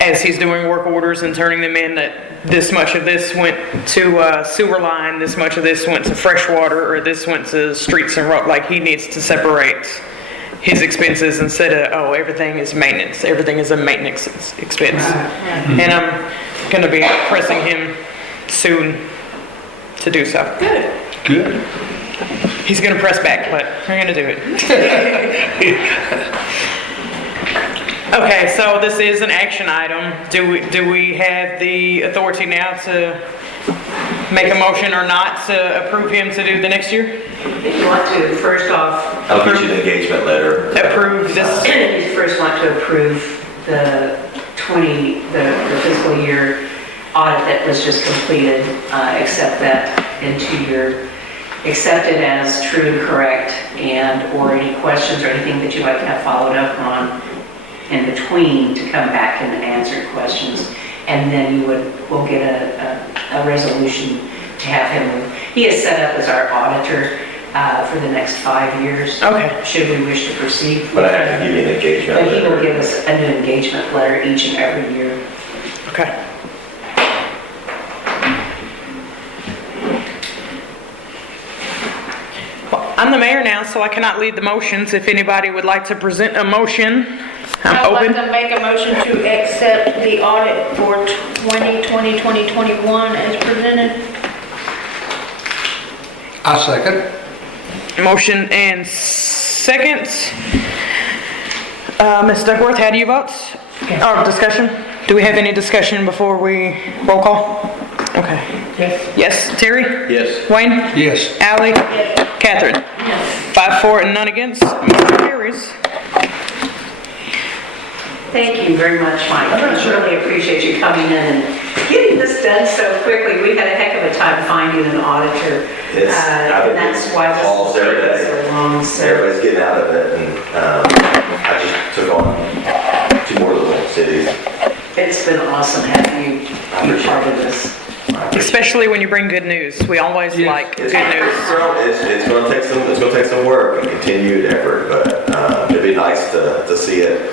as he's doing work orders and turning them in, that this much of this went to sewer line, this much of this went to fresh water, or this went to streets and road. Like, he needs to separate his expenses instead of, oh, everything is maintenance. Everything is a maintenance expense. And I'm going to be pressing him soon to do so. Good. He's going to press back, but we're going to do it. Okay, so this is an action item. Do we have the authority now to make a motion or not to approve him to do the next year? If you want to, first off, I'll get you the engagement letter. Approve this? you first want to approve the fiscal year audit that was just completed, accept that accept it as true and correct, or any questions or anything that you'd like to have followed up on in between to come back and answer questions. And then we'll get a resolution to have him. He is set up as our auditor for the next 5 years. Okay. Should we wish to proceed. But I have to give you an engagement But he will letter. give us a new engagement letter each and every year. Okay. Well, I'm the mayor now, so I cannot lead the motions. If anybody would like to present a motion, I'm I'd like open. to make a motion to accept the audit for 2020-2021 as presented. I second. Motion and second. Ms. Duckworth, how do you vote? Or discussion? Do we have any discussion before we roll call? Okay. Yes. Yes, Terry? Yes. Wayne? Yes. Ally? Catherine? 5-4 and none against. Motion carries. Thank you very much, Mike. I really appreciate you coming in and getting this done so quickly. We had a heck of a time finding an auditor. It's- And that's why this calls is every day. so long. So Everybody's getting out of it, and I just took on 2 more little cities. it's been awesome having you be part of this. Especially when you bring good news. We always like good news. It's going to take some work and continued effort, but it'd be nice to see it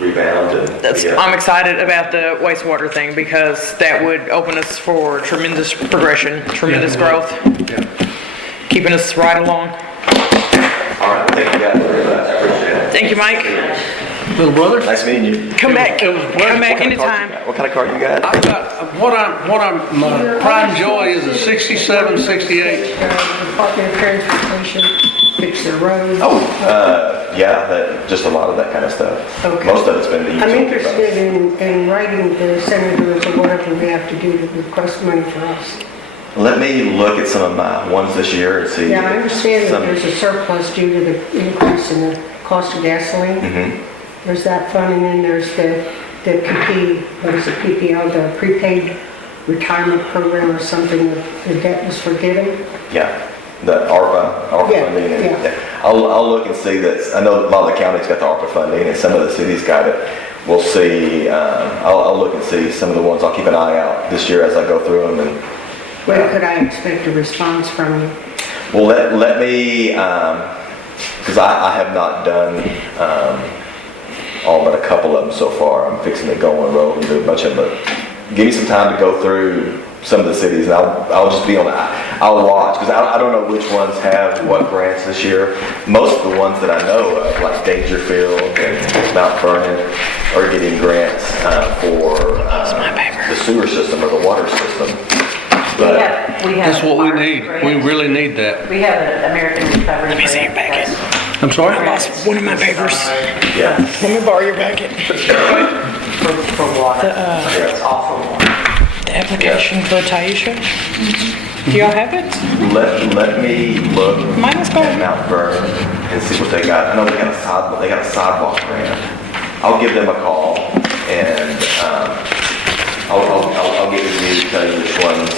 rebound and. I'm excited about the wastewater thing because that would open us for tremendous progression, tremendous growth, keeping us right along. All right, thank you guys very much. I appreciate it. Thank you, Mike. Little brother? Nice meeting you. Come back. It was Come wonderful. back anytime. What kind of car you got? I got, my pride and joy is a 67, 68. Department of Transportation, fix the roads. Yeah, just a lot of that kind of stuff. Okay. Most of it's been the I'm utility interested in writing the senators or whatever we have to do to request money for us. Let me look at some of my ones this year and see. Yeah, I understand that some- there's a surplus due to the increase in the cost of gasoline. Mhm. There's that fund, and then there's the what is it, PPL, the prepaid retirement program or something, the debt was forgiven. Yeah, the ARPA Yeah, funding. And, yeah. I'll look and see that. I know a lot of the counties got the ARPA funding and some of the cities got it. We'll see. I'll look and see some of the ones. I'll keep an eye out this year as I go through them. And When could I expect a response from you? well, let me, because I have not done all but a couple of them so far. I'm fixing to go on road and do a bunch of them. But give me some time to go through some of the cities, and I'll just be on. I'll watch because I don't know which ones have what grants this year. Most of the ones that I know of, like Dangerfield and Mount Vernon, are getting grants for the sewer system or the water system. But We have That's what we our need. grant. We really need that. We have an American Recovery. Let me see your packet. I'm sorry? I lost one of my papers. yeah, Let me borrow your packet. For water. It's awful water. The application for Taisha. Do y'all have it? let me look Mine is gone. at Mount Vernon and see what they got. I know they got a sidewalk grant. I'll give them a call and I'll get with you to tell you which ones.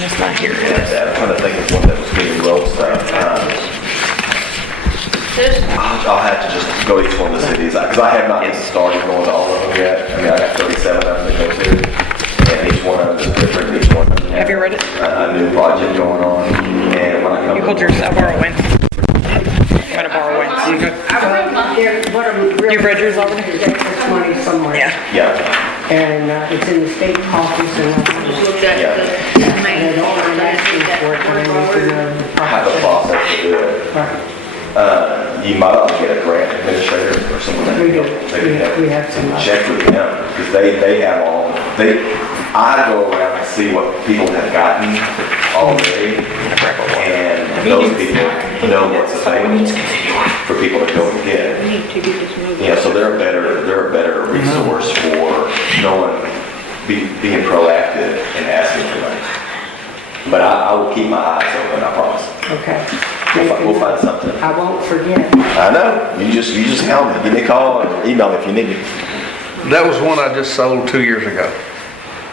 It's not here. I'm trying to think of one that was getting road stuff. I'll have to just go to each one of the cities because I have not even started going to all of them yet. I mean, I got 37 of them to go to, and each one of them is different. Each one of them Have you read it? A new project going on, and when I come. You hold yours. I'll borrow one. I'm gonna borrow one. You've read yours already? It's money somewhere. Yeah, And it's in the state office and Just looked at the main. they don't mind asking for it, and they know the I have a process. process to do it. Right. You might ought to get a grant administrator or someone that We do. maybe We have some. check with them, because they have all, I go around and see what people have gotten already, and those people know what's available for people to go and get. We need to get this moving. Yeah, so they're a better resource for being proactive and asking for money. But I will keep my eyes open, I promise. Okay. We'll find something. I won't forget. I know, you just count me, give me a call or email me if you need me. That was one I just sold 2 years ago.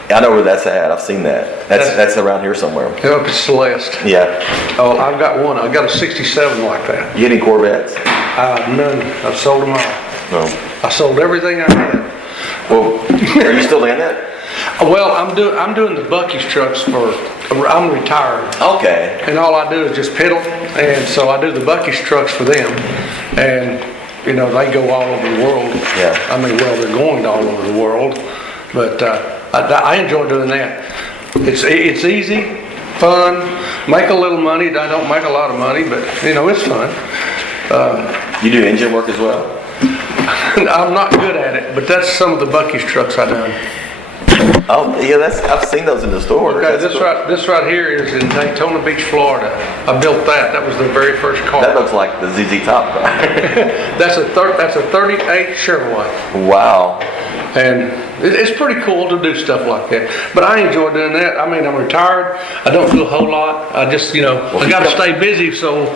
I know where that's at, I've seen that. That's around here somewhere. Up at Celeste. Yeah. Oh, I've got one. I've got a 67 like that. You get any Corvettes? None. I've sold them all. No. I sold everything I had. Well, are you still in that? Well, I'm doing the Buc-ee's trucks I'm retired. Okay. And all I do is just pedal, and so I do the Buc-ee's trucks for them, and, you know, they go all over the world. Yeah. I mean, well, they're going all over the world, but I enjoy doing that. It's easy, fun, make a little money. I don't make a lot of money, but, you know, it's fun. You do engine work as well? I'm not good at it, but that's some of the Buc-ee's trucks I done. Oh, yeah, I've seen those in the store. Okay, That's this right here is in Daytona Beach, Florida. I built that. That was the very first car. That looks like the ZZ Top car. That's a 38 Chevrolet. Wow. And it's pretty cool to do stuff like that. But I enjoy doing that. I mean, I'm retired. I don't do a whole lot. I just, you know, I got to stay busy so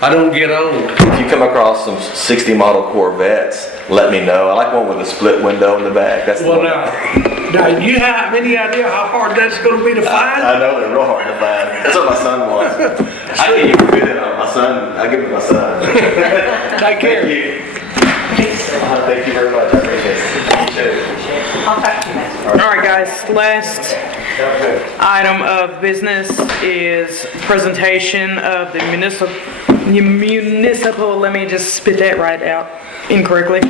I don't get old. If you come across some 60 model Corvettes, let me know. I like one with a split window in the back. That's the Well, one. now, you have any idea how hard that's going to be to find? I know they're real hard to find. That's what my son wants. I can't even fit it on my son. I give it to my son. Take care. Thank you. Thank you very much. I appreciate it. I'll talk to you next. All right, guys, last item of business is presentation of the municipal, let me just spit that right out incorrectly,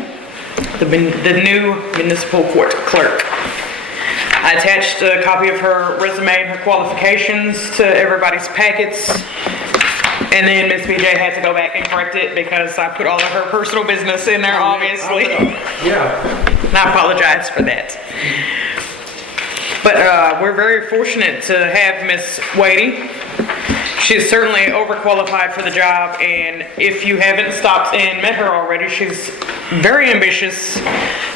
the new municipal court clerk. I attached a copy of her resume and her qualifications to everybody's packets. And then Miss BJ had to go back and correct it because I put all of her personal business in there, obviously. Yeah. And I apologize for that. But we're very fortunate to have Miss Wadey. She's certainly overqualified for the job, and if you haven't stopped and met her already, she's very ambitious.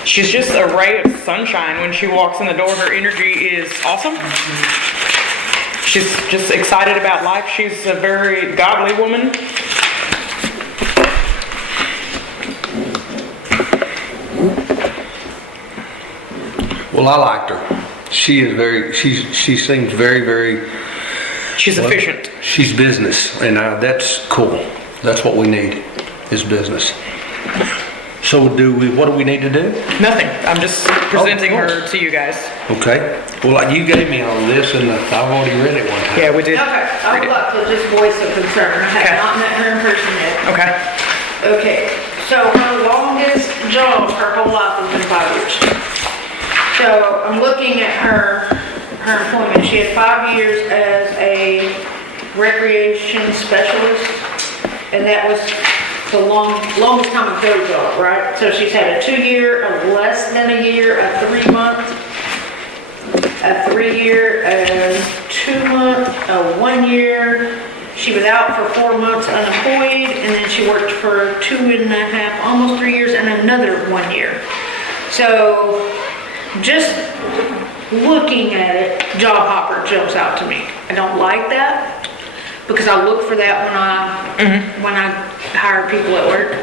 She's just a ray of sunshine when she walks in the door. Her energy is awesome. She's just excited about life. She's a very godly woman. Well, I liked her. She seems very, She's efficient. she's business, and that's cool. That's what we need, is business. So what do we need to do? Nothing. I'm just presenting cool. her to you guys. Okay. Well, you gave me all this, and I've already read it one time. Yeah, we did. Okay, I would like to just voice a concern. I Okay. have not met her in person yet. Okay. Okay, so her longest job, her whole life has been 5 years. So I'm looking at her employment. She had 5 years as a recreation specialist, and that was the longest time ago job, right? So she's had a 2 year, a less than a year, a 3 month, a 3 year, a 2 month, a 1 year. She was out for 4 months unemployed, and then she worked for 2.5, almost 3 years, and another 1 year. So just looking at it, job hopper jumps out to me. I don't like that because I look for that when I hire people at work.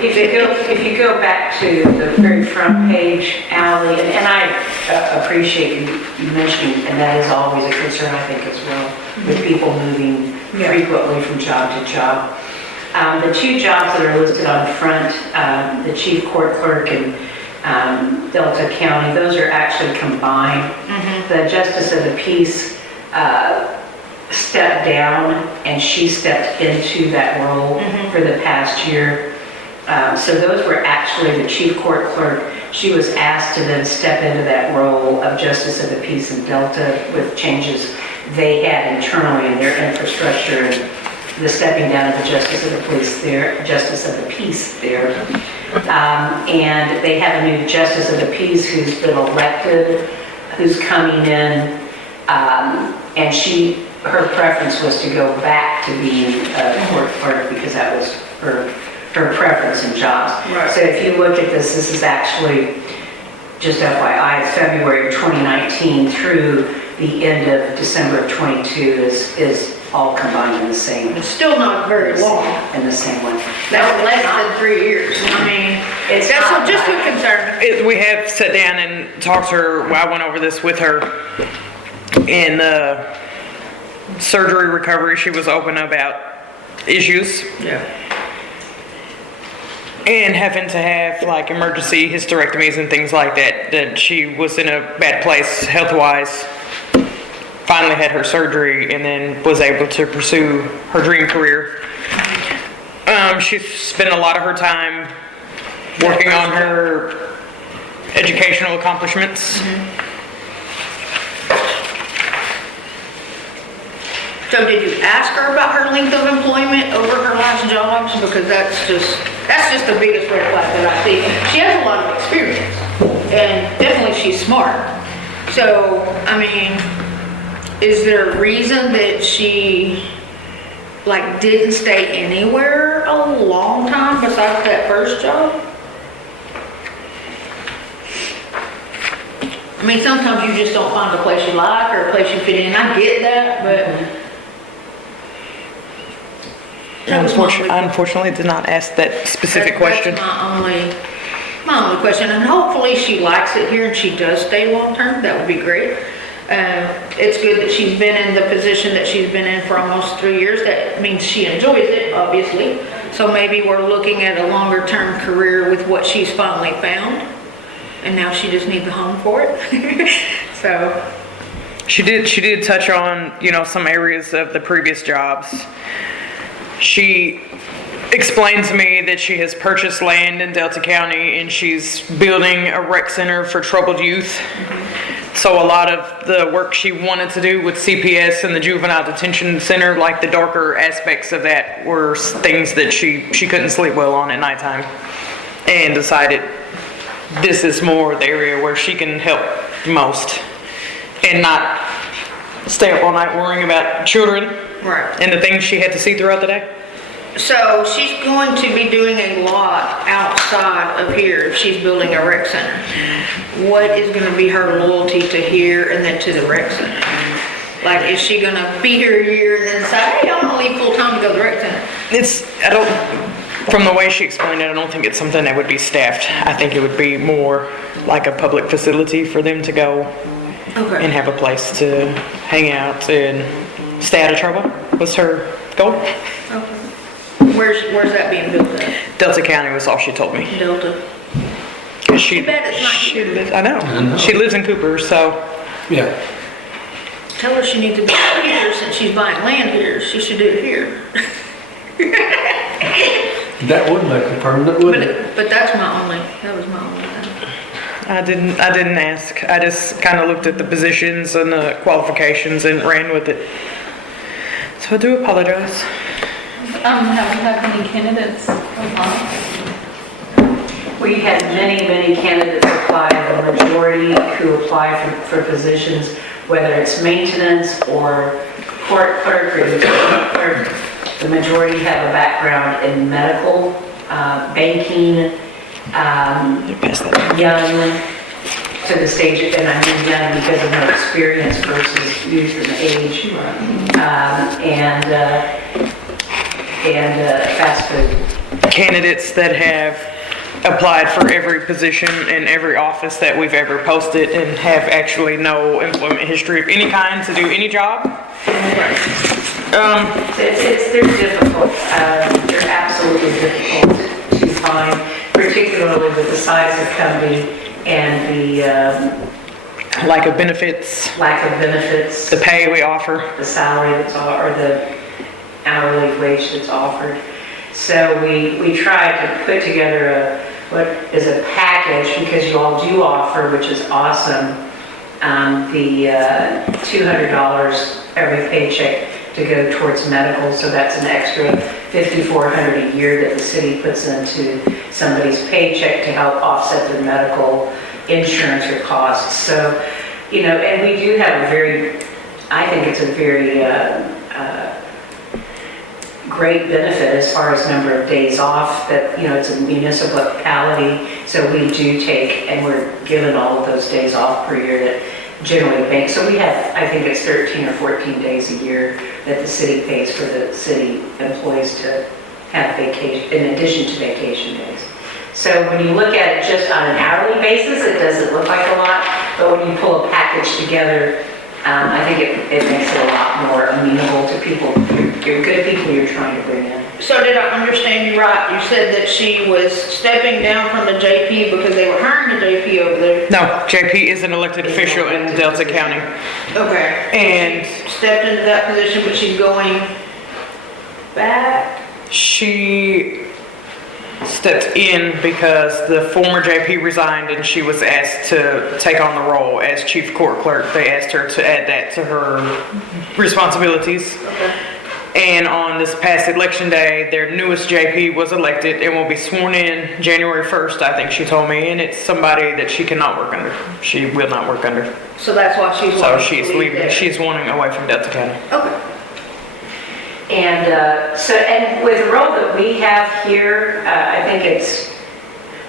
If you go back to the very front page, Ally, and I appreciate you mentioning, and that is always a concern, I think, as well, with people moving frequently from job to job. The two jobs that are listed on the front, the chief court clerk and Delta County, those are actually combined. The justice of the peace stepped down, and she stepped into that role for the past year. So those were actually the chief court clerk. She was asked to then step into that role of justice of the peace in Delta with changes they had internally in their infrastructure and the stepping down of the justice of the police there, justice of the peace there. And they have a new justice of the peace who's been elected, who's coming in, and her preference was to go back to being a court clerk because that was her preference in jobs. Right. So if you look at this, this is actually, just FYI, it's February of 2019 through the end of December of 22 is all combined in the same. It's still not very long. In the same one. That's less than 3 years. I mean, It's that's not just a right. concern. We have sat down and talked to her. I went over this with her in surgery recovery. She was open about issues Yeah. and having to have like emergency hysterectomies and things like that. That she was in a bad place health-wise. Finally had her surgery and then was able to pursue her dream career. She spent a lot of her time working on her educational accomplishments. So did you ask her about her length of employment over her last jobs? Because that's just the biggest red flag that I see. She has a lot of experience and definitely she's smart. So, I mean, is there a reason that she like didn't stay anywhere a long time besides that first job? I mean, sometimes you just don't find a place you like or a place you fit in. I get that, but that was I unfortunately did not ask that specific question. That's my only question. And hopefully she likes it here and she does stay long term. That would be great. It's good that she's been in the position that she's been in for almost 3 years. That means she enjoys it, obviously. So maybe we're looking at a longer term career with what she's finally found. And now she just needs a home for it. So. She did touch on, some areas of the previous jobs. She explained to me that she has purchased land in Delta County and she's building a rec center for troubled youth. So a lot of the work she wanted to do with CPS and the juvenile detention center, like the darker aspects of that, were things that she couldn't sleep well on at nighttime, and decided this is more the area where she can help most and not stay up all night worrying about children. Right. And the things she had to see throughout the day. So she's going to be doing a lot outside of here if she's building a rec center. What is going to be her loyalty to here and then to the rec center? Like, is she going to be here a year and then say, hey, I'm going to leave full time to go to the rec center? From the way she explained it, I don't think it's something that would be staffed. I think it would be more like a public facility for them to go and have a place to hang out and stay out of trouble was her goal. Okay. Where's that being built at? Delta County was all she told me. Delta. She, Too bad it's not she here. lives, I know. She lives in Cooper, so Yeah. Tell her she needs to be here since she's buying land here. She should do it here. That would make it permanent, wouldn't it? But that was my only thing. I didn't ask. I just kind of looked at the positions and the qualifications and ran with it. So I do apologize. Have you had any candidates apply? We had many candidates apply, the majority who apply for positions, whether it's maintenance or court clerk or utility clerk. The majority have a background in medical, banking, young to the stage, and I mean young because of her experience versus youth and age, and fast food. Candidates that have applied for every position in every office that we've ever posted and have actually no employment history of any kind to do any job. They're difficult. They're absolutely difficult to find, particularly with the size of company and the Lack of benefits, lack of benefits, the pay we offer. the salary or the hourly wage that's offered. So we tried to put together what is a package, because you all do offer, which is awesome, the $200 every paycheck to go towards medical. So that's an extra $5,400 a year that the city puts into somebody's paycheck to help offset their medical insurance or costs. So, you know, and we do have a very, I think it's a very great benefit as far as number of days off, that, you know, it's a municipality, so we do take, and we're given all of those days off per year that generally bank. So we have, I think it's 13 or 14 days a year that the city pays for the city employees to have vacation, in addition to vacation days. So when you look at it just on an hourly basis, it doesn't look like a lot, but when you pull a package together, I think it makes it a lot more amenable to people, your good people you're trying to bring in. So did I understand you right? You said that she was stepping down from the JP because they were hiring a JP over there? No, JP is an elected official in Delta County. Okay. And She stepped into that position, but she's going back? she stepped in because the former JP resigned and she was asked to take on the role as chief court clerk. They asked her to add that to her responsibilities. Okay. And on this past election day, their newest JP was elected and will be sworn in January 1st, I think she told me, and it's somebody that she cannot work under. She will not work under. So that's why she's So wanting to she's leave leaving, there. she's wanting away from Delta County. Okay. And and with the role that we have here, I think it's,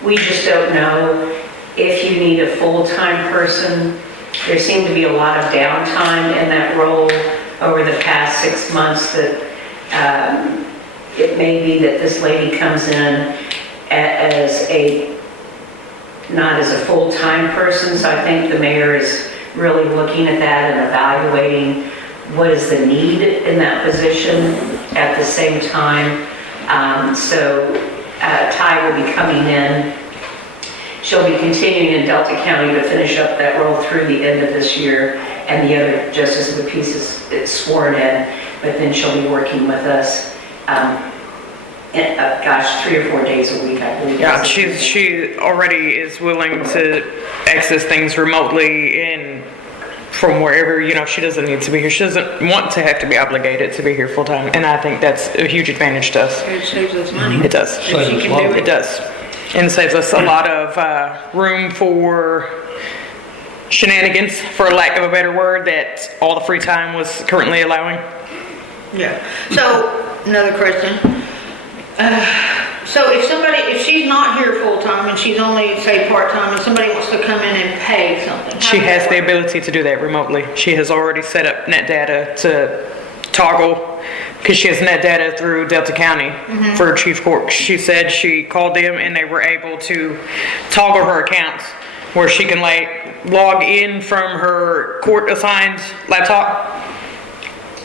we just don't know if you need a full-time person. There seemed to be a lot of downtime in that role over the past 6 months, that it may be that this lady comes in as not as a full-time person. So I think the mayor is really looking at that and evaluating what is the need in that position at the same time. So Ty will be coming in. She'll be continuing in Delta County to finish up that role through the end of this year, and the other justice of the peace is sworn in, but then she'll be working with us, 3 or 4 days a week, I believe. Yeah, she already is willing to access things remotely and from wherever, you know, she doesn't need to be here. She doesn't want to have to be obligated to be here full time, and I think that's a huge advantage to us. It saves us money. It does. If she can do It does. And saves us a lot of room for shenanigans, for lack of a better word, that all the free time was currently allowing. Yeah. So, another question. So if she's not here full-time and she's only, say, part-time, and somebody wants to come in and pay something, how She does has that the work? ability to do that remotely. She has already set up net data to toggle, because she has net data through Delta County for chief court. She said she called them and they were able to toggle her accounts where she can log in from her court assigned laptop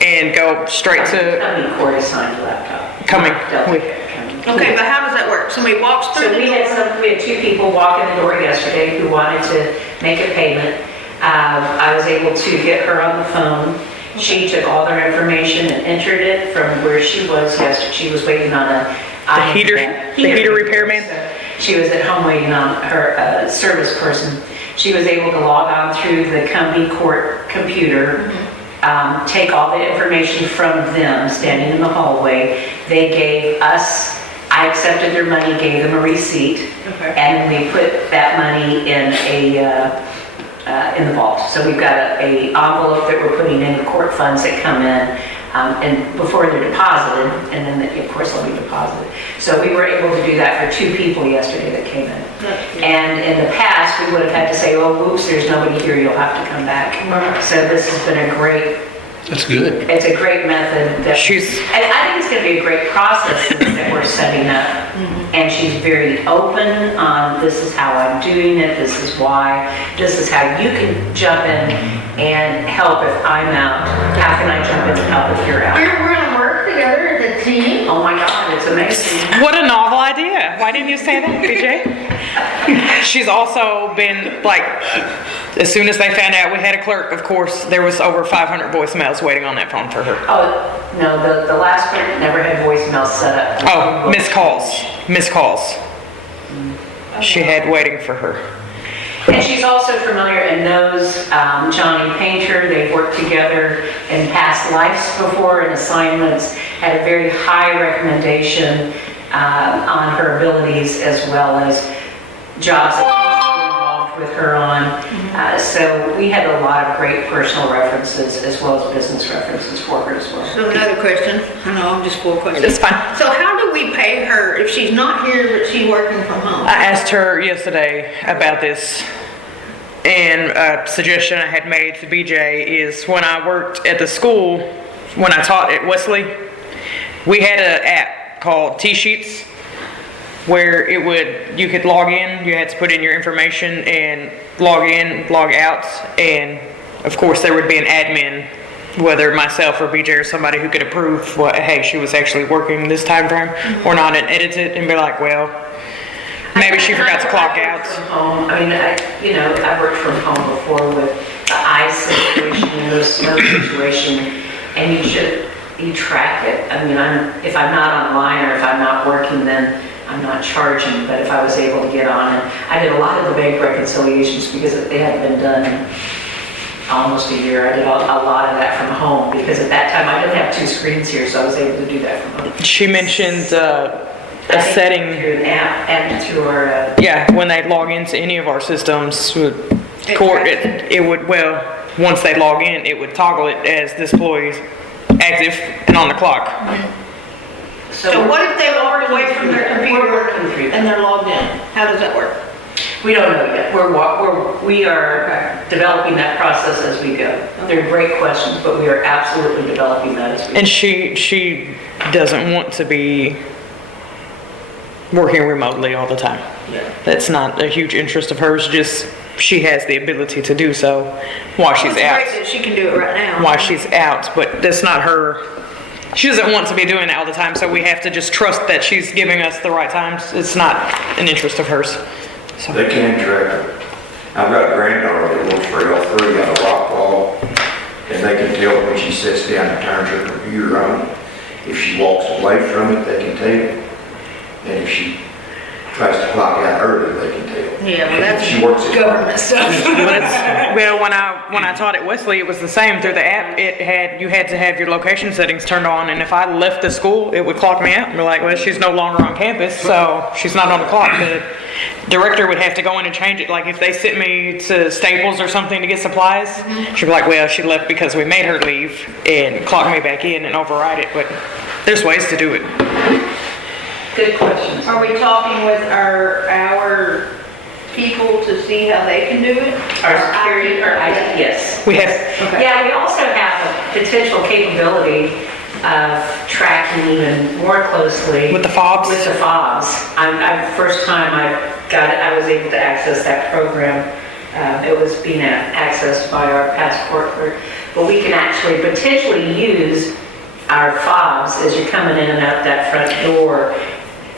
and go straight to County court assigned laptop. coming. Delta County. Okay, but how does that work? Somebody walks through So the we had 2 people walk in the door yesterday who wanted to make a payment. I was able to get her on the phone. She took all their information and entered it from where she was yesterday. She was waiting on a heater repairman? So she was at home waiting on her service person. She was able to log on through the county court computer, take all the information from them standing in the hallway. They gave us, I accepted their money, gave them a receipt, Okay. and we put that money in the vault. So we've got a envelope that we're putting in the court funds that come in, and before they're deposited, and then of course they'll be deposited. So we were able to do that for 2 people yesterday that came in. And in the past, we would have had to say, oh, whoops, there's nobody here, you'll have to come back. So this has been a great, That's good. it's a great method that, and I think it's gonna be a great process that we're setting up. And she's very open on, this is how I'm doing it, this is why, this is how you can jump in and help if I'm out. How can I jump in and help if you're out? We're gonna work together as a team. Oh my God, it's amazing. What a novel idea. Why didn't you say that, BJ? She's also been, like, as soon as they found out we had a clerk, of course, there was over 500 voicemails waiting on that phone for her. Oh, no, the last one never had voicemail set up. Oh, missed calls. She had waiting for her. And she's also familiar and knows Johnny Painter. They've worked together in past lives before and assignments, had a very high recommendation on her abilities as well as jobs that he was involved with her on. So we had a lot of great personal references as well as business references for her as well. So another question, I know I'm just full of questions. It's fine. So how do we pay her if she's not here but she's working from home? I asked her yesterday about this, and a suggestion I had made to BJ is when I worked at the school, when I taught at Wesley, we had an app called T-Sheets where you could log in, you had to put in your information and log in, log out, and of course there would be an admin, whether myself or BJ or somebody who could approve hey, she was actually working this time frame or not, and edit it and be like, well, maybe she forgot to clock I out. worked from home. I mean, I worked from home before with the eye situation and the snow situation, and you track it. I mean, if I'm not online or if I'm not working, then I'm not charging, but if I was able to get on, and I did a lot of the bank reconciliations because they hadn't been done in almost a year. I did a lot of that from home because at that time I didn't have two screens here, so I was able to do that from home. She mentioned a setting. Through an app and through our... Yeah, when they log into any of our systems, it would, well, once they log in, it would toggle it as this employee's active and on the clock. So what if they walk away from their computer and they're logged in? How does that work? We don't know yet. We are developing that process as we go. They're great questions, but we are absolutely developing that as we go. And she doesn't want to be working remotely all the time. Yeah. That's not a huge interest of hers, just she has the ability to do so while she's It's out. great that she can do it right now. While she's out, but that's not her. She doesn't want to be doing it all the time, so we have to just trust that she's giving us the right times. It's not an interest of hers. So. They can track her. I've got a granddaughter that works for L3 on a rock wall, and they can tell when she sits down and turns her computer on. If she walks away from it, they can tell. And if she tries to clock out early, they can tell. Yeah, well, that's She works at government stuff. Well, when I taught at Wesley, it was the same through the app. You had to have your location settings turned on, and if I left the school, it would clock me out and be like, well, she's no longer on campus, so she's not on the clock. The director would have to go in and change it. Like if they sent me to Staples or something to get supplies, she'd be like, well, she left because we made her leave, and clock me back in and override it. But there's ways to do it. Good questions. Are we talking with our people to see how they can do it? Our security, our IT, yes. We have. Okay. Yeah, we also have a potential capability of tracking even more closely. With the fobs? With the fobs. First time I got it, I was able to access that program. It was being accessed by our passport clerk. But we can actually potentially use our fobs as you're coming in and out that front door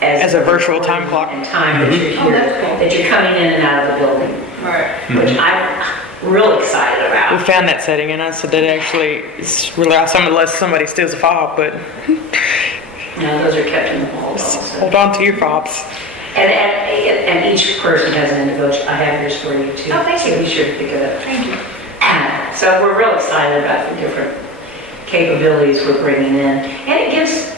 As a virtual time clock. and time that you're here, that you're coming in and out of the building, Right. which I'm real excited We about. found that setting, and I said that actually it's really awesome unless somebody steals a fob, but No, those are kept in the walls also. hold on to your fobs. And each person has an individual, I have yours for you too. Oh, thank So you. be sure to pick it up. Thank you. So we're real excited about the different capabilities we're bringing in. And it gives,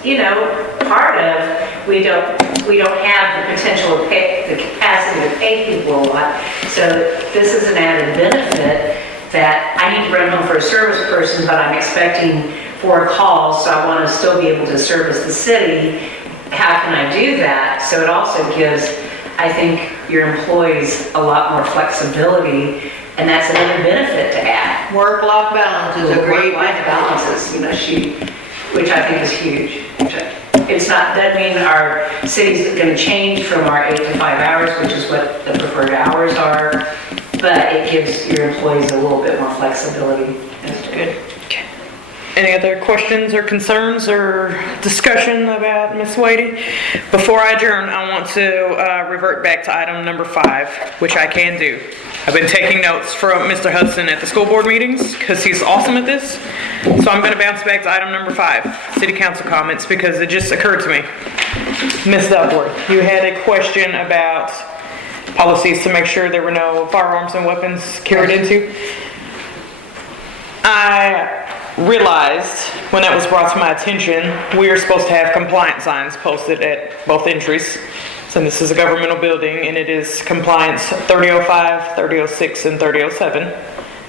part of, we don't have the potential to pay, the capacity to pay people a lot. So this is an added benefit that I need to run home for a service person, but I'm expecting 4 calls, so I want to still be able to service the city. How can I do that? So it also gives, I think, your employees a lot more flexibility, and that's another benefit to add. Work-life balance is a great Work-life balances, which I think is huge. It's not, that mean our city's gonna change from our 8 to 5 hours, which is what the preferred hours are, but it gives your employees a little bit more flexibility. That's good. Any other questions or concerns or discussion about Ms. Wadey? Before I adjourn, I want to revert back to item number 5, which I can do. I've been taking notes from Mr. Hudson at the school board meetings because he's awesome at this. So I'm going to bounce back to item number 5, city council comments, because it just occurred to me. Ms. Duckworth, you had a question about policies to make sure there were no firearms and weapons carried into. I realized when that was brought to my attention, we are supposed to have compliance signs posted at both entries. So this is a governmental building, and it is compliance 3005, 3006, and 3007,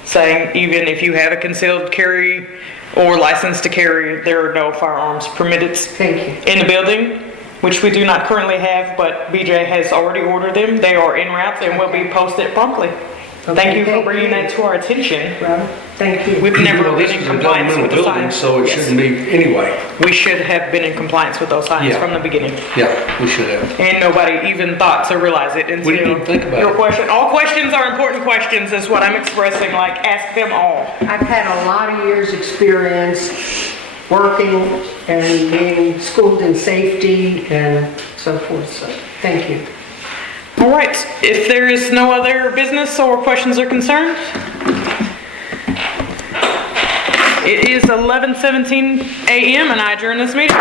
saying even if you have a concealed carry or license to carry, there are no firearms permitted in the building, which we do not currently have, but BJ has already ordered them. They are en route and will be posted promptly. Thank you for bringing that to our attention. Robert, thank you. We've never Well, been this in is a compliance with governmental the building, signs. so it Yes. shouldn't be anyway. We should have been in compliance with those signs Yeah. from the beginning. Yeah, we should have. And nobody even thought to realize it until We didn't even think about your it. question. All questions are important questions is what I'm expressing, like ask them all. I've had a lot of years' experience working and being schooled in safety and so forth, so thank you. All right, if there is no other business or questions or concerns, it is 11:17 a.m. and I adjourn this meeting.